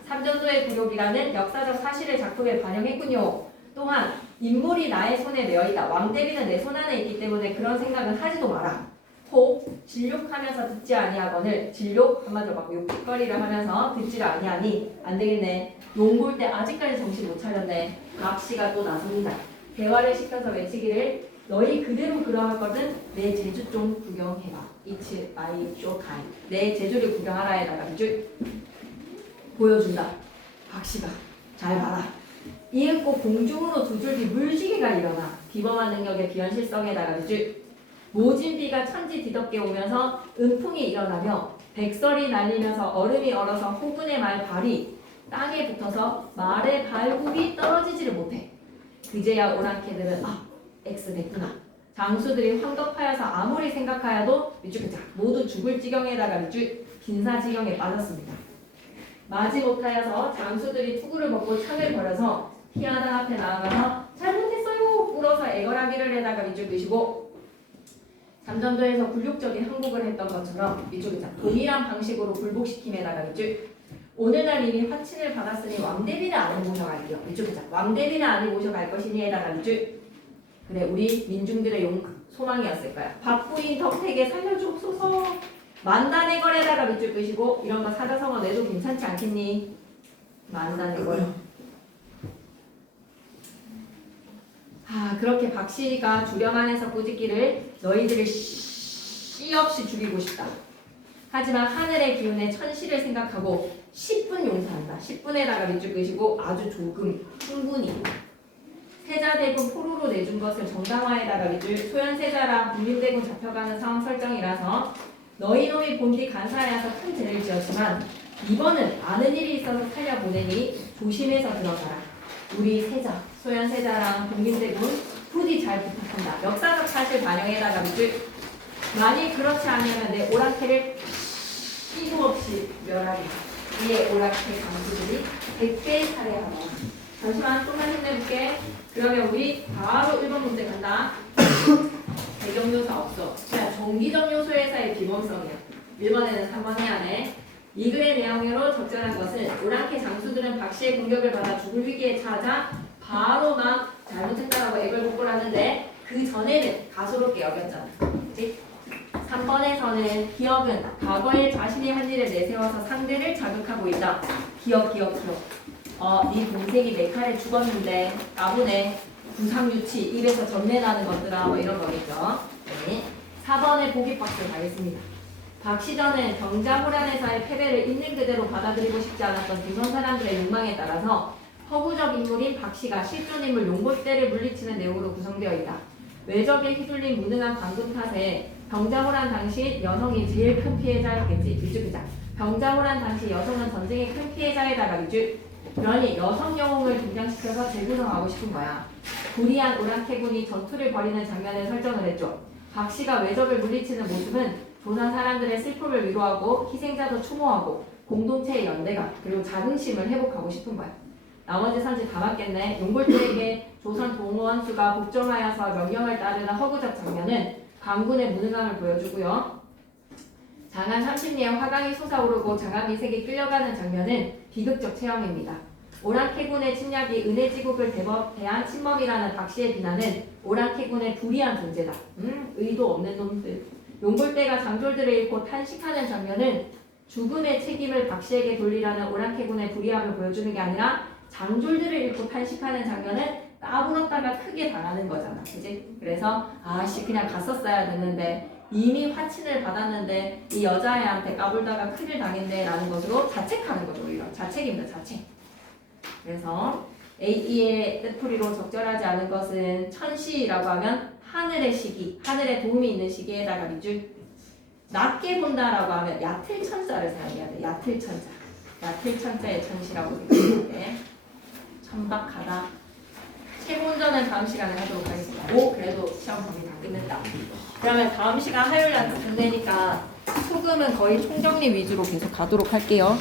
삼전도의 굴욕이라는 역사적 사실을 작품에 반영했군요. 또한 인물이 나의 손에 매어있다. 왕대비는 내 손 안에 있기 때문에 그런 생각은 하지도 마라. 혹 진욕하면서 듣지 아니하거늘 진욕 한마디로 막 욕짓거리를 하면서 듣지를 아니하니 안되겠네. 용볼 때 아직까지 정신 못 차렸네. 박씨가 또 나섭니다. 대화를 시켜서 외치기를 너희 그대로 그러하거든 내 제주 좀 구경해봐. It's my show time. 내 제주를 구경하라에다가 밑줄 보여준다. 박씨가 잘 봐라. 이윽고 공중으로 두 줄기 물지개가 일어나 비범한 능력의 비현실성에다가 밑줄 모진비가 천지 뒤덮게 오면서 은풍이 일어나며 백설이 날리면서 얼음이 얼어서 호군의 말 발이 땅에 붙어서 말의 발굽이 떨어지지를 못해. 그제야 오랑캐들은 X 됐구나. 장수들이 황급하여서 아무리 생각하여도 밑줄자 모두 죽을 지경에다가 밑줄 빈사지경에 빠졌습니다. 마지 못하여서 장수들이 투구를 먹고 창을 버려서 피하당 앞에 나아가서 잘못했어요 울어서 애걸하기를 해다가 밑줄 끄시고 삼전도에서 굴욕적인 항복을 했던 것처럼 밑줄자 동일한 방식으로 굴복시킴에다가 밑줄 오늘날 이미 화친을 받았으니 왕대비는 아니 모셔갈게요. 밑줄자 왕대비는 아니 모셔갈 것이니에다가 밑줄 그래 우리 민중들의 소망이었을 거야. 박부인 덕택에 살려주옵소서. 만단의 걸에다가 밑줄 끄시고 이런 거 사자성어 내도 괜찮지 않겠니? 만단의 걸. 그렇게 박씨가 주렴안에서 꾸짖기를 너희들을 씨 없이 죽이고 싶다. 하지만 하늘의 기운에 천시를 생각하고 10분 용서한다. 10분에다가 밑줄 끄시고 아주 조금 충분히 세자대군 포로로 내준 것을 정당화에다가 밑줄 소현세자랑 국민대군 잡혀가는 상황 설정이라서 너희 놈이 본디 간사하여서 큰 죄를 지었지만 이번은 아는 일이 있어서 살려보내니 조심해서 들어가라. 우리 세자, 소현세자랑 국민대군 부디 잘 부탁한다. 역사적 사실 반영에다가 밑줄 만일 그렇지 않으면 내 오랑캐를 끼도 없이 멸하리라. 이에 오랑캐 장수들이 100배 살해하라. 잠시만 조금만 힘내볼게. 그러면 우리 바로 1번 문제 간다. 배경요소 없어. 그냥 정기적 요소에서의 비범성이야. 1번에는 3번 해야 돼. 이 글의 내용으로 적절한 것은 오랑캐 장수들은 박씨의 공격을 받아 죽을 위기에 처하자 바로 막 잘못했다라고 애걸복걸하는데 그 전에는 가소롭게 여겼잖아. 그치? 3번에서는 기억은 과거에 자신이 한 일을 내세워서 상대를 자극하고 있다. 기억. 네 동생이 내 칼에 죽었는데 까부네. 부상유치, 입에서 전매나는 것들아 뭐 이런 거겠죠. 네. 4번에 보기박스 가겠습니다. 박시전은 병자호란에서의 패배를 있는 그대로 받아들이고 싶지 않았던 조선 사람들의 욕망에 따라서 허구적 인물인 박씨가 실존 인물 용골대를 물리치는 내용으로 구성되어 있다. 외적에 휘둘린 무능한 관군 탓에 병자호란 당시 여성이 제일 큰 피해자였겠지. 유주기자. 병자호란 당시 여성은 전쟁의 큰 피해자에다가 그러니 여성 영웅을 등장시켜서 재구성하고 싶은 거야. 불의한 오랑캐군이 전투를 벌이는 장면을 설정을 했죠. 박씨가 외적을 물리치는 모습은 조선 사람들의 슬픔을 위로하고 희생자도 추모하고 공동체의 연대감 그리고 자긍심을 회복하고 싶은 거야. 나머지 산지 다 맞겠네. 용골대에게 조선 동원수가 복종하여서 명령을 따르는 허구적 장면은 강군의 무능함을 보여주고요. 장안 30리에 화강이 솟아오르고 장암이 색이 끌려가는 장면은 비극적 체험입니다. 오랑캐군의 침략이 은혜지국을 대한 침범이라는 박씨의 비난은 오랑캐군의 불의한 존재다. 의도 없는 놈들. 용골대가 장졸들을 잃고 탄식하는 장면은 죽음의 책임을 박씨에게 돌리라는 오랑캐군의 불의함을 보여주는 게 아니라 장졸들을 잃고 탄식하는 장면은 까불었다가 크게 당하는 거잖아. 그지? 그래서 아씨 그냥 갔었어야 됐는데 이미 화친을 받았는데 이 여자애한테 까불다가 큰일 당했네 라는 것으로 자책하는 거죠. 오히려 자책입니다. 자책. 그래서 A의 뜻풀이로 적절하지 않은 것은 천시라고 하면 하늘의 시기, 하늘에 도움이 있는 시기에다가 밑줄 낮게 본다라고 하면 얕을 천자를 사용해야 돼. 얕을 천자. 얕을 천자의 천시라고 얘기하는데 천박하다. 체본전은 다음 시간에 하도록 하겠습니다. 오, 그래도 시험 범위 다 끝냈다. 그러면 다음 시간 화요일 날 다 끝내니까 소금은 거의 총정리 위주로 계속 가도록 할게요.